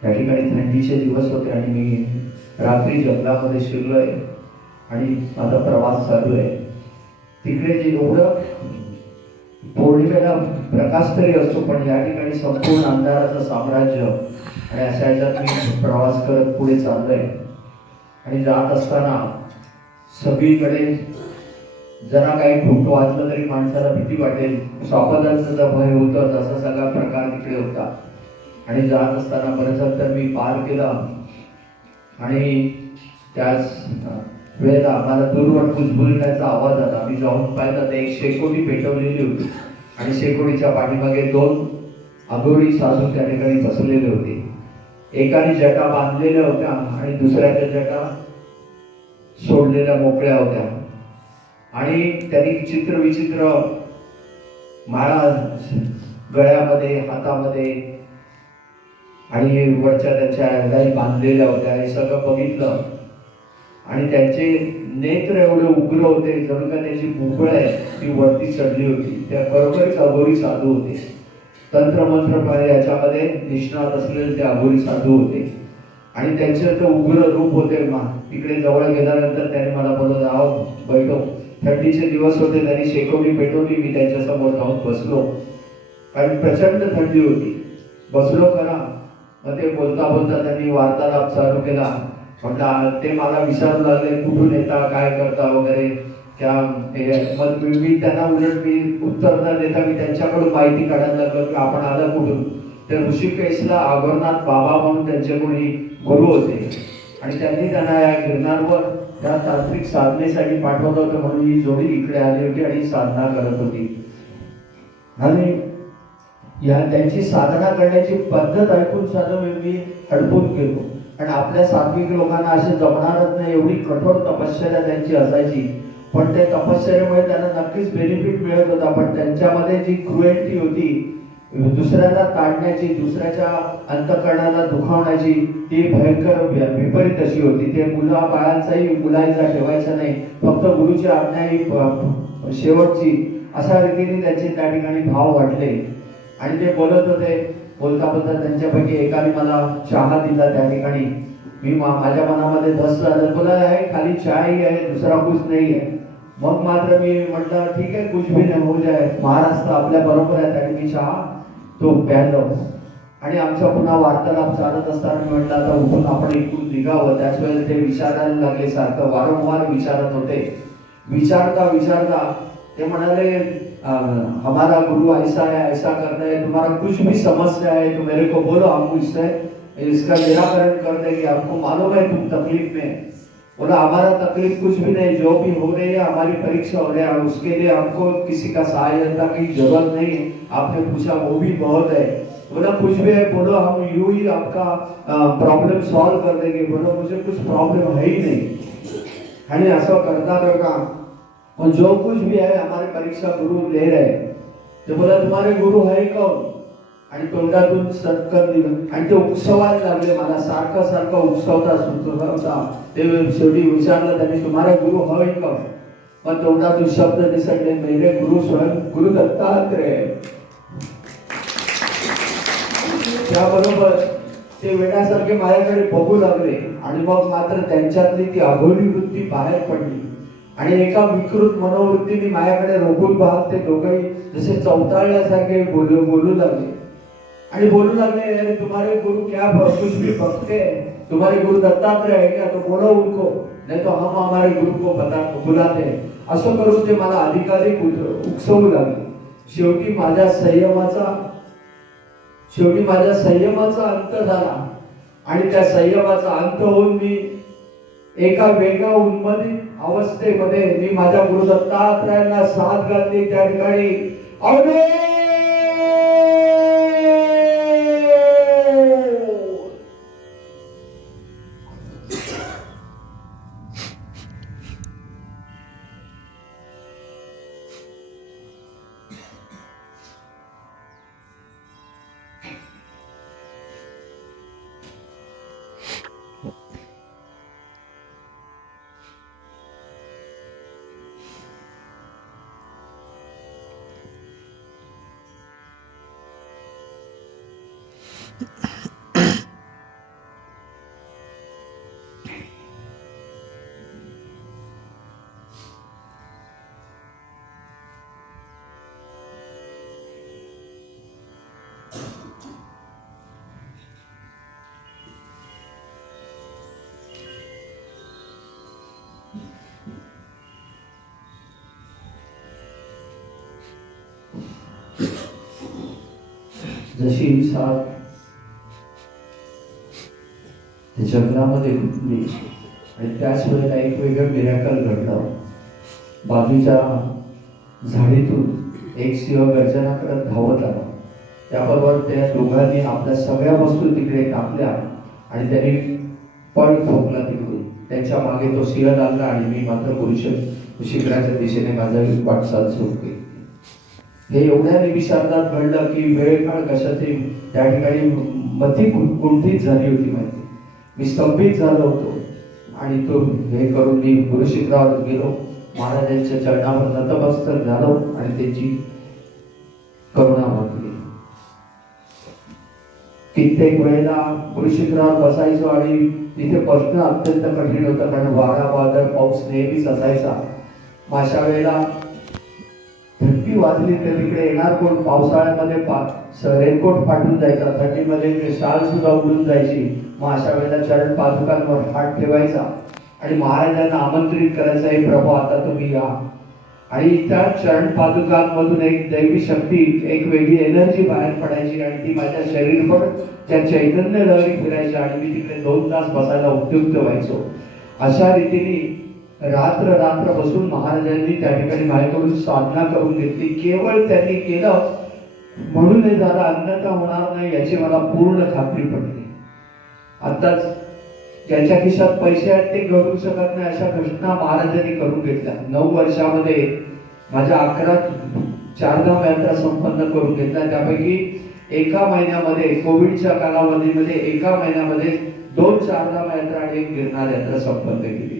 त्या ठिकाणी थंडीचे दिवस होते आणि मी रात्री जंगलामध्ये शिरलोय आणि माझा प्रवास चालू आहे. तिकडे जे एवढं पौर्णिमेला प्रकाश तरी असतो पण या ठिकाणी संपूर्ण अंधाराचं साम्राज्य आणि अशा ह्याच्यात मी प्रवास करत पुढे चाललोय आणि जात असताना सगळीकडे जरा काही खोटं वाचलं तरी माणसाला भीती वाटेल, स्वापदांचं जर भय होतं तसा सगळा प्रकार तिकडे होता. आणि जात असताना बरेच अंतर मी पार केलं आणि त्याच वेळेला मला दूरवर कुजबुजण्याचा आवाज आला. मी जाऊन पाहिलं तर एक शेकोटी पेटवलेली होती आणि शेकोटीच्या पाठीमागे 2 अघोरी साधू त्या ठिकाणी बसलेले होते. एकाने जटा बांधलेल्या होत्या आणि दुसऱ्याच्या जटा सोडलेल्या मोकळ्या होत्या आणि त्यांनी चित्र विचित्र माळा गळ्यामध्ये हातामध्ये आणि वरच्या त्याच्या गाई बांधलेल्या होत्या. हे सगळं बघितलं आणि त्यांचे नेत्र एवढे उग्र होते जणू का त्याची भुबळ आहे ती वरती चढली होती. त्या बरोबरच अघोरी साधू होते. तंत्रमंत्र याच्यामध्ये निष्णात असलेले ते अघोरी साधू होते आणि त्यांचे ते उग्र रूप होते. तिकडे जवळ गेल्यानंतर त्याने मला बोलवलं, आहो बैठो. थंडीचे दिवस होते, त्यांनी शेकोटी पेटवली. मी त्यांच्या समोर जाऊन बसलो कारण प्रचंड थंडी होती. बसलो करा. मग ते बोलता बोलता त्यांनी वार्तालाप चालू केला. म्हटलं ते मला विचारू लागले कुठून येता काय करता वगैरे त्या मग मी त्यांना उलट मी उत्तर न देता मी त्यांच्याकडून माहिती काढायला लागलो की आपण आला कुठून. तर ऋषिकेशला अगरनाथ बाबा म्हणून त्यांचे कोणी गुरु होते आणि त्यांनी त्यांना या गिरनारवर त्या तांत्रिक साधनेसाठी पाठवलं होतं म्हणून ही जोडी इकडे आली होती आणि साधना करत होती. आणि या त्यांची साधना करण्याची पद्धत ऐकून साधं मी हडपून गेलो आणि आपल्या सात्विक लोकांना असे जमणारच नाही, एवढी कठोर तपश्चर्या त्यांची असायची. पण त्या तपश्चर्यामुळे त्यांना नक्कीच बेनिफिट मिळत होता. पण त्यांच्यामध्ये जी क्रुएल्टी होती, दुसऱ्याला ताडण्याची, दुसऱ्याच्या अंतःकरणाला दुखावण्याची, ती भयंकर विपरीत अशी होती. ते मुला बाळांचाही मुलांचा ठेवायचा नाही, फक्त गुरुची आज्ञा ही शेवटची, अशा रीतीने त्यांचे त्या ठिकाणी भाव वाटले. आणि ते बोलत होते. बोलता बोलता त्यांच्यापैकी एकाने मला चहा दिला त्या ठिकाणी. मी माझ्या मनामध्ये धस झालं, बोला आहे खाली चाय आहे, दुसरा कुछ नाही आहे. मग मात्र मी म्हटलं ठीक आहे, कुछ भी नाही हो जाए, महाराष्ट्र आपल्या बरोबर आहे. आणि मी चहा तो प्यायलो आणि आमचा पुन्हा वार्तालाप चालत असताना मी म्हटलं आता उठून आपण इकडून निघावं. त्याच वेळेला ते विचारायला लागले, सारखं वारंवार विचारत होते. विचारता विचारता ते म्हणाले, हमारा गुरु ऐसा है, ऐसा करना है, तुम्हारा कुछ भी समस्या है तो मेरे को बोलो, हम इसका निराकरण कर देंगे. आपको मालूम है तुम तकलीफ में. बोला हमारा तकलीफ कुछ भी नहीं, जो भी हो रही है हमारी परीक्षा हो रही है, उसके लिए हमको किसी का सहायता की जरूरत नहीं है. आपने पूछा वो भी बहुत है. बोला कुछ भी है बोलो, हम यूं ही आपका प्रॉब्लम सॉल्व कर देंगे. बोलो मुझे कुछ प्रॉब्लम है ही नहीं. आणि असं करता करता और जो कुछ भी है हमारे परीक्षा गुरु ले रहे. ते बोला तुम्हारे गुरु है कौन. आणि तोंडातून सटकन निघालं आणि ते उत्सवाला लागले. मला सारखं सारखं उत्सवता ते शेवटी विचारलं त्यांनी, तुम्हारे गुरु है कौन. मग तोंडातून शब्द निसटले, मेरे गुरु स्वयं गुरु दत्तात्रेय. त्याबरोबर ते वेड्यासारखे माझ्याकडे बघू लागले आणि मग मात्र त्यांच्यातली ती अघोरी वृत्ती बाहेर पडली आणि एका विकृत मनोवृत्तीने माझ्याकडे रोखून पाहत ते दोघंही जसे चौताळल्यासारखे बोलू लागले आणि बोलू लागले, अरे तुम्हारे गुरु क्या कुछ भी बकते हैं, तुम्हारे गुरु दत्तात्रेय है क्या, तो बोलो उनको, नहीं तो हम हमारे गुरु को बुलाते हैं. असं करून ते मला अधिकाधिक उकसवू लागले. शेवटी माझ्या संयमाचा अंत झाला आणि त्या संयमाचा अंत होऊन मी एका वेगळ्या उन्मत्त अवस्थेमध्ये मी माझ्या गुरु दत्तात्रयांना साथ घातली. त्या ठिकाणी जशी साथ त्या जंगलामध्ये घुसली आणि त्याच वेळेला एक वेगळं मिराकल घडलं. बाजूच्या झाडीतून एक सिंह गर्जना करत धावत आला. त्याबरोबर त्या दोघांनी आपल्या सगळ्या वस्तू तिकडे टाकल्या आणि त्यांनी पळ ठोकला तिकडून. त्यांच्या मागे तो सिंह लागला आणि मी मात्र शिखराच्या दिशेने माझा वाटचाल सुरू केली. हे एवढ्या निमिषार्धात घडलं की वेळ काळ कशाची त्या ठिकाणी मती कुंठित झाली होती माहिती. मी स्तंभित झालो होतो आणि तो हे करून मी गुरुशिखरावर गेलो, महाराजांच्या चरणावर नतमस्तक झालो आणि त्यांची करुणा मागली. कित्येक वेळेला गुरुशिखरावर बसायचो आणि तिथे बसणं अत्यंत कठीण होतं, कारण वारा वादळ पाऊस नेहमीच असायचा. अशा वेळेला थंडी वाजली तर तिकडे येणार कोण, पावसाळ्यामध्ये रेनकोट फाटून जायचा, थंडीमध्ये शाल सुद्धा उडून जायची. मग अशा वेळेला चरण पादुकांवर हात ठेवायचा आणि महाराजांना आमंत्रित करायचं, हे प्रभू आता तुम्ही या. आणि त्या चरण पादुकांमधून एक दैवी शक्ती, एक वेगळी एनर्जी बाहेर पडायची आणि ती माझ्या शरीरभर त्या चैतन्य लहरी फिरायच्या आणि मी तिकडे 2 तास बसायला उपयुक्त व्हायचो. अशा रीतीने रात्र बसून महाराजांनी त्या ठिकाणी माझ्याकडून साधना करून घेतली. केवळ त्यांनी केलं म्हणून हे झालं, अन्यथा होणार नाही याची मला पूर्ण खात्री पडली. आताच ज्याच्या खिशात पैसे आहेत ते घडू शकत नाही अशा घटना महाराजांनी करून घेतल्या. 9 वर्षामध्ये माझ्या 11 चारधाम यात्रा संपन्न करून घेतल्या. त्यापैकी एका महिन्यामध्ये, कोविडच्या कालावधीमध्ये एका महिन्यामध्ये 2 चारधाम यात्रा आणि 1 गिरनार यात्रा संपन्न केली.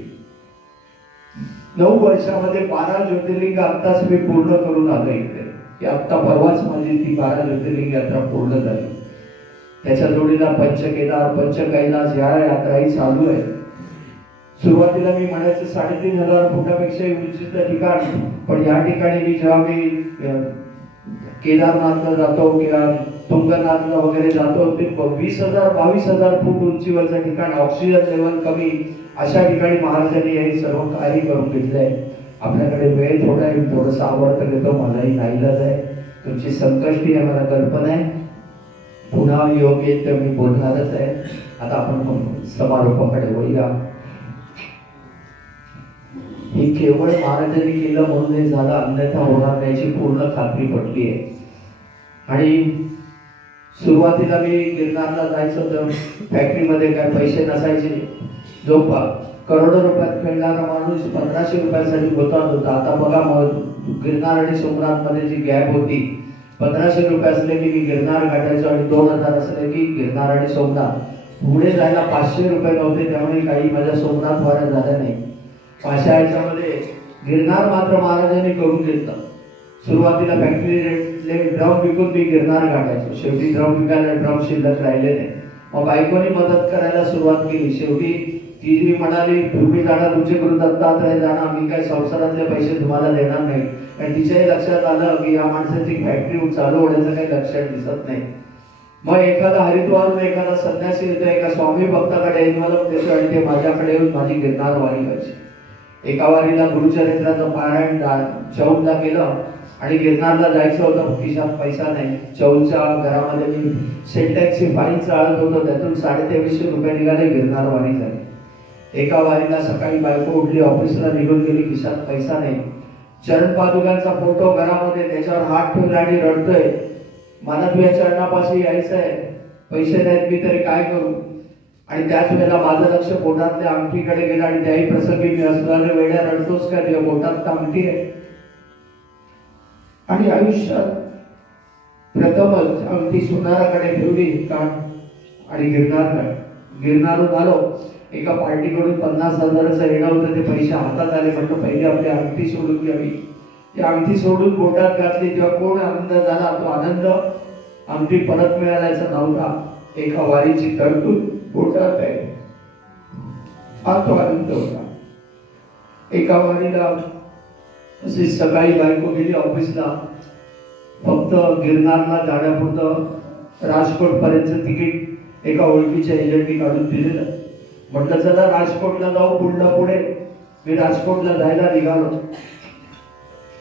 9 वर्षामध्ये 12 ज्योतिर्लिंग आत्ताच मी पूर्ण करून आलो इकडे, की आत्ता परवाच माझी ती 12 ज्योतिर्लिंग यात्रा पूर्ण झाली. त्याच्या जोडीला पंचकेदार, पंचकैलास या यात्राही चालू आहे. सुरुवातीला मी म्हणायचं 3500 फुटापेक्षा उंचीचं ठिकाण, पण या ठिकाणी मी जेव्हा मी केदारनाथला जातो किंवा तुंगनाथला वगैरे जातो ते 20,000-22,000 फूट उंचीवरचं ठिकाण, ऑक्सिजन लेवल कमी, अशा ठिकाणी महाराजांनी हे सर्व कार्य करून घेतलंय. आपल्याकडे वेळ थोडा आहे, थोडंसं आवडतं घेतो, मलाही नाईलाज आहे. तुमची संकष्टी आहे मला कल्पना आहे, पुन्हा योग येत तर मी बोलणारच आहे. आता आपण समारोपाकडे वळूया. हे केवळ महाराजांनी केलं म्हणून हे झालं, अन्यथा होणार नाही याची पूर्ण खात्री पटली आहे. आणि सुरुवातीला मी गिरनारला जायचं तर फॅक्टरीमध्ये काय पैसे नसायचे. जो करोडो रुपयात खेळणारा माणूस 1500 रुपयासाठी होता. आता बघा मग गिरनार आणि सोमनाथ मध्ये जी गॅप होती, 1500 रुपये असले की मी गिरनार गाठायचो आणि 2000 असले की गिरनार आणि सोमनाथ. पुढे जायला 500 रुपये नव्हते, त्यामुळे काही माझ्या सोमनाथ वाऱ्या झाल्या नाही. अशा याच्यामध्ये गिरनार मात्र महाराजांनी करून घेतलं. सुरुवातीला फॅक्टरी ड्रम विकून मी गिरनार गाठायचो. शेवटी ड्रम विकायला ड्रम शिल्लक राहिले नाही. मग बायकोने मदत करायला सुरुवात केली. शेवटी ती म्हणाली तुम्ही जाणार तुमचे गुरु दत्तात्रय जाणार, मी काय संसारातले पैसे तुम्हाला देणार नाही. आणि तिच्याही लक्षात आलं की या माणसाची फॅक्टरी चालू होण्याचं काही लक्षात दिसत नाही. मग एखादा हरिद्वारून एखादा संन्यासी येतो एका स्वामी भक्ताकडे इन्व्हॉल्व देतो आणि ते माझ्याकडे येऊन माझी गिरनार वारी करायची. एका वारीला गुरुचरित्राचं पारायण चौलला केलं आणि गिरनारला जायचं होतं, खिशात पैसा नाही. चौलच्या घरामध्ये मी सेंटॅक्सची फाईल चालत होतो, त्यातून 2350 रुपये निघाले, गिरनार वारी झाली. एका वारीला सकाळी बायको उठली, ऑफिसला निघून गेली, खिशात पैसा नाही. चरण पादुकांचा फोटो घरामध्ये, त्याच्यावर हात ठेवला आणि रडतोय, मला तुझ्या चरणापाशी यायचं आहे, पैसे नाहीत, मी तरी काय करू. आणि त्याच वेळेला माझं लक्ष पोटातल्या अंगठीकडे गेलं आणि त्याही प्रसंगी मी असणारे वेड्या रडतोच का, तुझ्या पोटात अंगठी आहे. आणि आयुष्यात प्रथमच अंगठी सोनाराकडे ठेवली का आणि गिरनारून आलो. एका पार्टीकडून 50,000चं येणं होतं, ते पैसे हातात आले. म्हटलं पहिले आपली अंगठी सोडून घ्यावी. ती अंगठी सोडून पोटात घातली तेव्हा कोण आनंद झाला, तो आनंद अंगठी परत मिळाल्याचा नव्हता. एका वारीची तरतूद पोटात आहे, हा तो आनंद होता. एका वारीला अशी सकाळी बायको गेली ऑफिसला, फक्त गिरनारला जाण्यापुरतं राजकोट पर्यंत तिकीट एका ओळखीच्या एजंटनी काढून दिलेलं. म्हटलं चला राजकोटला जाऊ, पुढे मी राजकोटला जायला निघालो.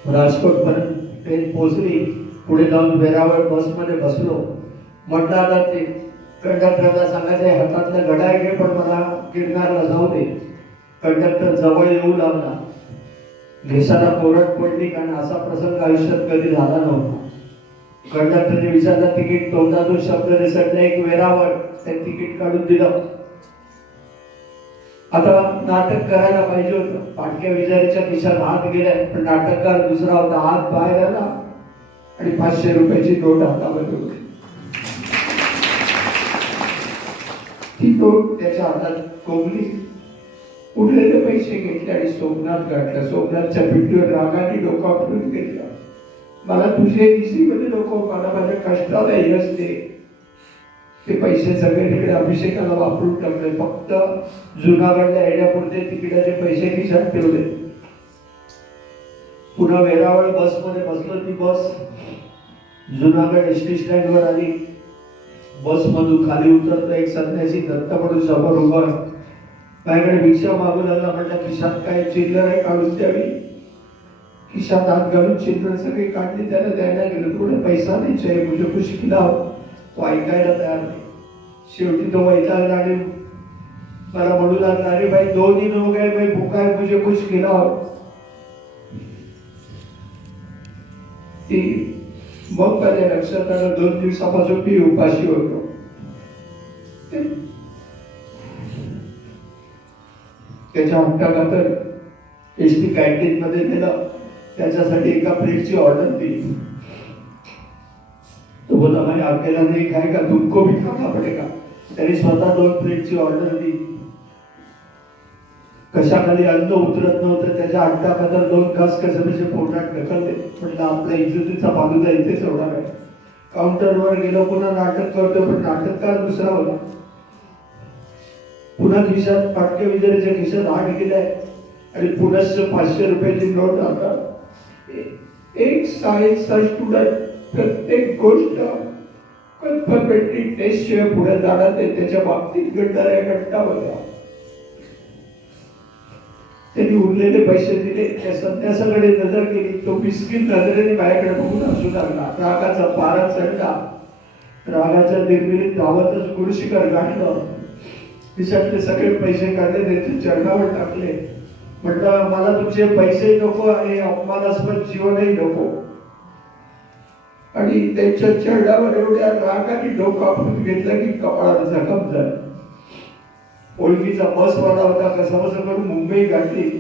राजकोट पर्यंत ट्रेन पोहोचली, पुढे जाऊन वेरावळ बसमध्ये बसलो. म्हटलं आता ते कंडक्टरला सांगायचं हातातलं घड्याळ घे, पण मला गिरनारला जाऊ दे. कंडक्टर जवळ येऊ लागला, घेसाला कोरड पडली, कारण असा प्रसंग आयुष्यात कधी झाला नव्हता. कंडक्टरने विचारलं तिकीट, तोंडातून शब्द निसटला एक वेरावळ, ते तिकीट काढून दिलं. आता नाटक करायला पाहिजे होतं, पाटक्या विजारीच्या खिशात हात गेलाय, पण नाटककार दुसरा होता. हात बाहेर आला आणि 500 रुपयाची नोट हातामध्ये होती. ती नोट त्याच्या हातात कोंबली. उरलेले पैसे घेतले आणि सोमनाथ गाठला. सोमनाथच्या पिंडीवर रागाने डोका आपटून घेतला. मला तुझे दिसीमध्ये नको, मला माझ्या कष्टाला यश दे. ते पैसे सगळे तिकडे अभिषेकाला वापरून टाकले, फक्त जुनागडला येण्यापुरते तिकिटाचे पैसे खिशात ठेवले. पुन्हा वेरावळ बसमध्ये बसलो. ती बस जुनागड एसटी स्टँडवर आली. बस मधून खाली उतरतो, एक संन्यासी दत्त म्हणून समोर उभा, माझ्याकडे भिक्षा मागू लागला. म्हटलं खिशात काय चिल्लर आहे, काढून द्यावी. खिशात हात घालून चिल्लर सगळी काढली, त्याला द्यायला गेलो. थोडे पैसा नाही चाहिए मुझे, कुछ खिलाओ. तो ऐकायला तयार नाही. शेवटी तो वैतागला आणि मला म्हणू लागला, अरे भाई 2 दिन हो गए मैं भूखा है, मुझे कुछ खिलाओ. ती मग माझ्या लक्षात आलं 2 दिवसापासून मी उपाशी होतो. त्याच्या हट्टाखातर एसटी कॅन्टीन मध्ये नेलं, त्याच्यासाठी एका प्लेटची ऑर्डर दिली. तो बोला भाई अकेला नाही खाएगा, तुमको भी खाना पडेगा. त्याने स्वतः 2 प्लेटची ऑर्डर दिली. कशाखाली अन्न उतरत नव्हतं, त्याच्या हट्टाखातर 2 घास कसं पोटात ढकलले. म्हटलं आपल्या इज्जतीचा बाजूला इथेच एवढा काय. काउंटरवर गेलो, पुन्हा नाटक करतो, पण नाटककार दुसरा होता. पुन्हा खिशात पाटक्या विजारीच्या खिशात हात गेलाय आणि पुन्हा 500 रुपयाची नोट आता. एक सायन्सचा स्टुडंट प्रत्येक गोष्ट कन्फर्मेटरी टेस्ट शिवाय पुढे जाणार नाही, त्याच्या बाबतीत घडणाऱ्या घटना होत्या. त्यांनी उरलेले पैसे दिले. त्या संन्यासाकडे नजर केली. तो मिस्किन नजरेने माझ्याकडे बघून हसू लागला. रागाचा पारा चढला. रागाच्या निर्मितीत धावतच गुरुशिखर गाठलं. खिशातले सगळे पैसे काढले, त्याच्या चरणावर टाकले. म्हटलं मला तुमचे पैसे नको आणि अपमानास्पद जीवनही नको. आणि त्यांच्या चरणावर एवढ्या रागाने डोकं आपटून घेतलं की कपाळाला जखम झाली. ओळखीचा बसवाला होता, कसा बसा करून मुंबई गाठली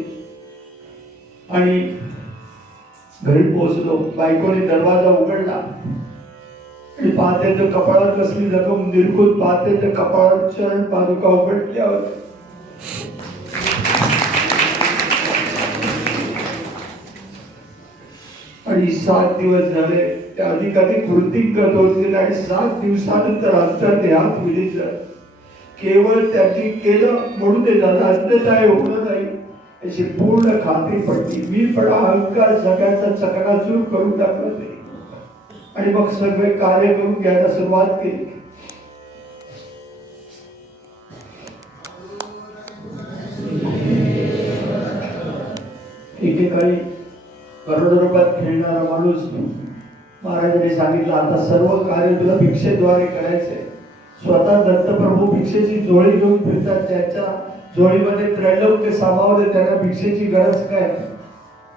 आणि घरी पोहोचलो. बायकोने दरवाजा उघडला आणि पाहते तर कपाळात कसली जखम, निरखून पाहते तर कपाळात चरण पादुका उघडल्यावर आणि 7 दिवस झाले. त्या अधिकाधिक कृतिक होत गेले आणि 7 दिवसानंतर अंतर्देहात विलीन झाले. केवळ त्यांनी केलं म्हणून ते झालं, अन्यथा हे होणं नाही याची पूर्ण खात्री पडली. मी पण अहंकार सगळ्याचा चकनाचूर करून टाकला ते आणि मग सगळे कार्य करून घ्यायला सुरुवात केली. एकेकाळी करोडो रुपयात खेळणारा माणूस महाराजांनी सांगितलं, आता सर्व कार्य तुला भिक्षेद्वारे करायचंय. स्वतः दत्तप्रभू भिक्षेची जोळी घेऊन फिरतात, त्यांच्या जोळीमध्ये त्रैलोक्य सामावले, त्यांना भिक्षेची गरज काय.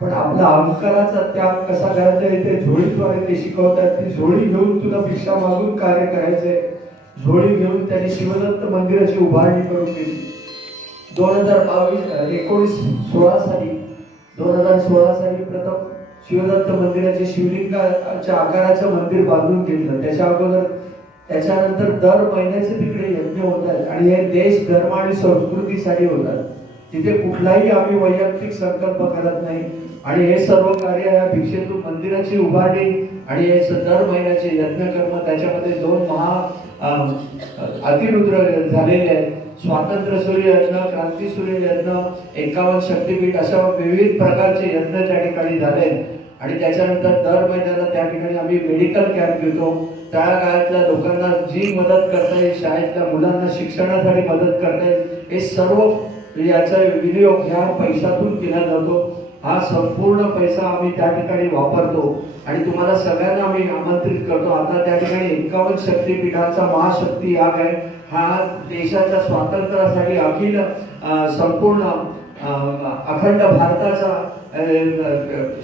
पण आपला अहंकाराचा त्याग कसा करायचा आहे ते झोळीद्वारे ते शिकवतात. ती झोळी घेऊन तुला भिक्षा मागून कार्य करायचंय. झोळी घेऊन त्यांनी शिवदत्त मंदिराची उभारणी करून केली. 2016 साली प्रथम शिवदत्त मंदिराचे शिवलिंगाच्या आकाराचं मंदिर बांधून घेतलं. त्याच्यानंतर दर महिन्याचे तिकडे यज्ञ होतात आणि हे देश धर्म आणि संस्कृतीसाठी होतात. तिथे कुठलाही आम्ही वैयक्तिक संकल्प करत नाही आणि हे सर्व कार्य या भिक्षेतून मंदिराची उभारणी आणि हे दर महिन्याचे यज्ञ कर्म, त्याच्यामध्ये 2 अतिरुद्र झालेले आहेत. स्वातंत्र्य सूर्य यज्ञ, क्रांती सूर्य यज्ञ, 51 शक्तीपीठ अशा विविध प्रकारचे यज्ञ त्या ठिकाणी झाले. आणि त्याच्यानंतर दर महिन्याला त्या ठिकाणी आम्ही मेडिकल कॅम्प घेतो. त्या काळातल्या लोकांना जी मदत करता येईल, शाळेतल्या मुलांना शिक्षणासाठी मदत करता येईल, हे सर्व याचा विनियोग ह्या पैशातून केला जातो. हा संपूर्ण पैसा आम्ही त्या ठिकाणी वापरतो आणि तुम्हाला सगळ्यांना आम्ही आमंत्रित करतो. आता त्या ठिकाणी 51 शक्तीपीठांचा महाशक्ती याग आहे. हा देशाच्या स्वातंत्र्यासाठी अखिल संपूर्ण अखंड भारताचा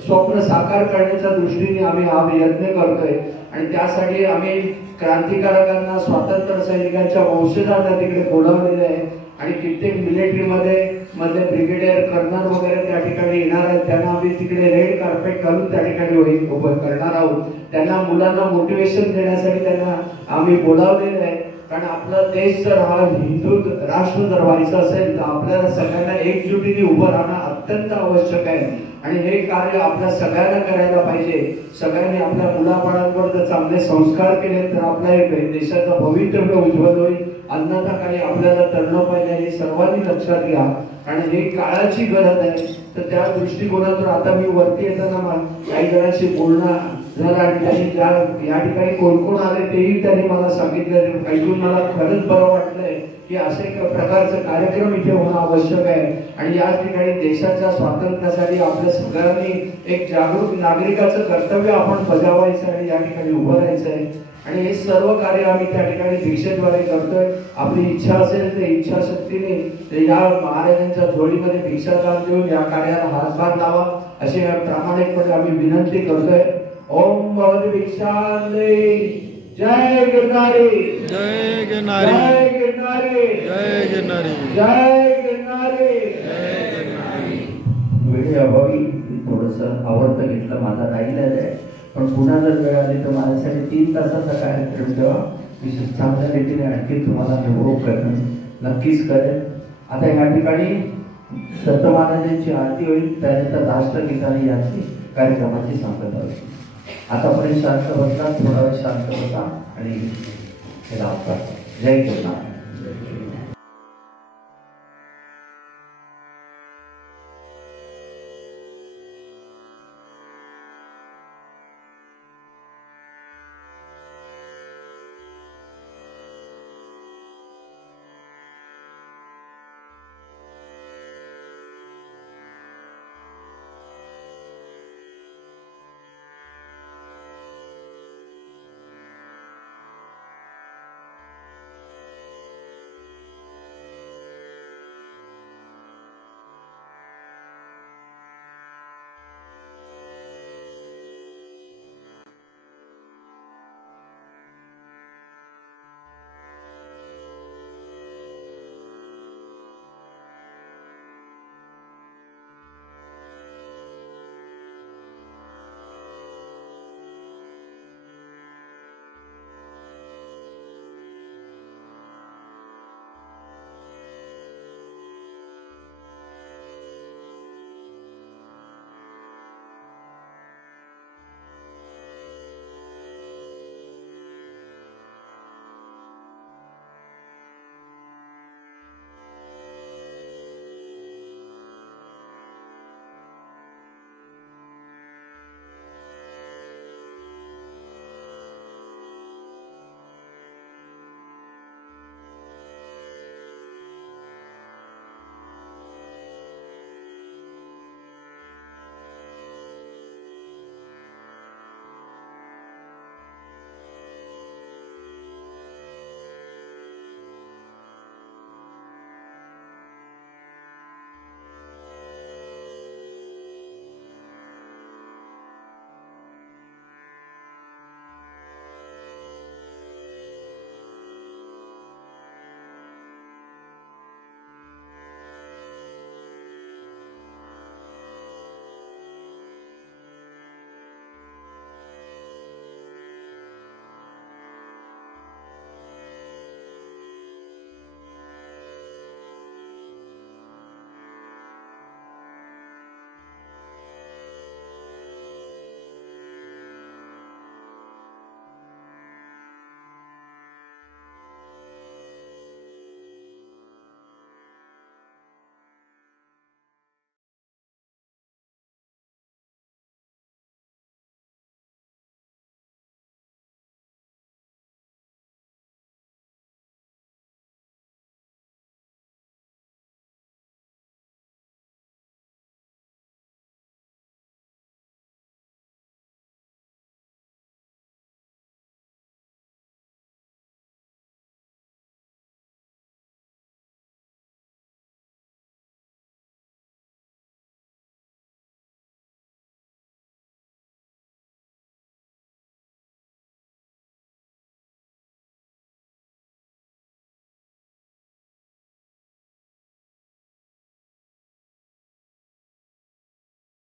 स्वप्न साकार करण्याच्या दृष्टीने आम्ही हा यज्ञ करतोय आणि त्यासाठी आम्ही क्रांतिकारकांना, स्वातंत्र्य सैनिकांच्या वंशजांना तिकडे बोलावलेले आहे आणि कित्येक मिलिटरीमध्ये ब्रिगेडियर कर्नल वगैरे त्या ठिकाणी येणार आहेत. त्यांना आम्ही तिकडे रेड कार्पेट घालून त्या ठिकाणी उभं करणार आहोत. त्यांना मुलांना मोटिवेशन देण्यासाठी त्यांना आम्ही बोलावलेलं आहे. कारण आपला देश जर हा हिंदू राष्ट्र जर व्हायचं असेल तर आपल्याला सगळ्यांना एकजुटीने उभं राहणं अत्यंत आवश्यक आहे आणि हे कार्य आपल्या सगळ्यांना करायला पाहिजे. सगळ्यांनी आपल्या मुलाबाळांवर जर चांगले संस्कार केले तर आपल्या देशाचं भवितव्य उज्ज्वल होईल. अन्नता काही आपल्याला तरणं पाहिजे हे सर्वांनी लक्षात घ्या आणि हे काळाची गरज आहे. तर त्या दृष्टिकोनातून आता मी वरती येताना काही जणांशी बोलणं झालं आणि त्यांनी या ठिकाणी कोण कोण आले तेही त्यांनी मला सांगितलं. ऐकून मला खरंच बरं वाटलंय की असे प्रकारचे कार्यक्रम इथे होणं आवश्यक आहे आणि या ठिकाणी देशाच्या स्वातंत्र्यासाठी आपल्या सगळ्यांनी एक जागरूक नागरिकाचं कर्तव्य आपण बजावायचं आणि या ठिकाणी उभं राहायचं आहे आणि हे सर्व कार्य आम्ही त्या ठिकाणी भिक्षेद्वारे करतोय. आपली इच्छा असेल तर इच्छाशक्तीने या महाराजांच्या जोडीमध्ये भिक्षादान देऊन या कार्याला हातभार लावा अशी प्रामाणिकपणे आम्ही विनंती करतोय. ओम भगवती भिक्षांदे. जय गिरनारी, जय गिरनारी, जय गिरनारी, जय गिरनारी, जय गिरनारी. वेळे अभावी थोडस आवडतं घेतलं, माझा राहिलेला आहे. पण पुन्हा जर वेळ आली तर माझ्यासाठी 3 तासाचा कार्यक्रम ठेवा. विशेष चांगल्या रीतीने आणखी तुम्हाला निवडणूक करणं नक्कीच करेल. आता या ठिकाणी दत्त महाराजांची आरती होईल, त्यानंतर राष्ट्रगीताने याची कार्यक्रमाची सांगता होईल. आतापर्यंत शांत बसला, थोडा वेळ शांत बसा आणि हे लाभ करा. जय गिरनार.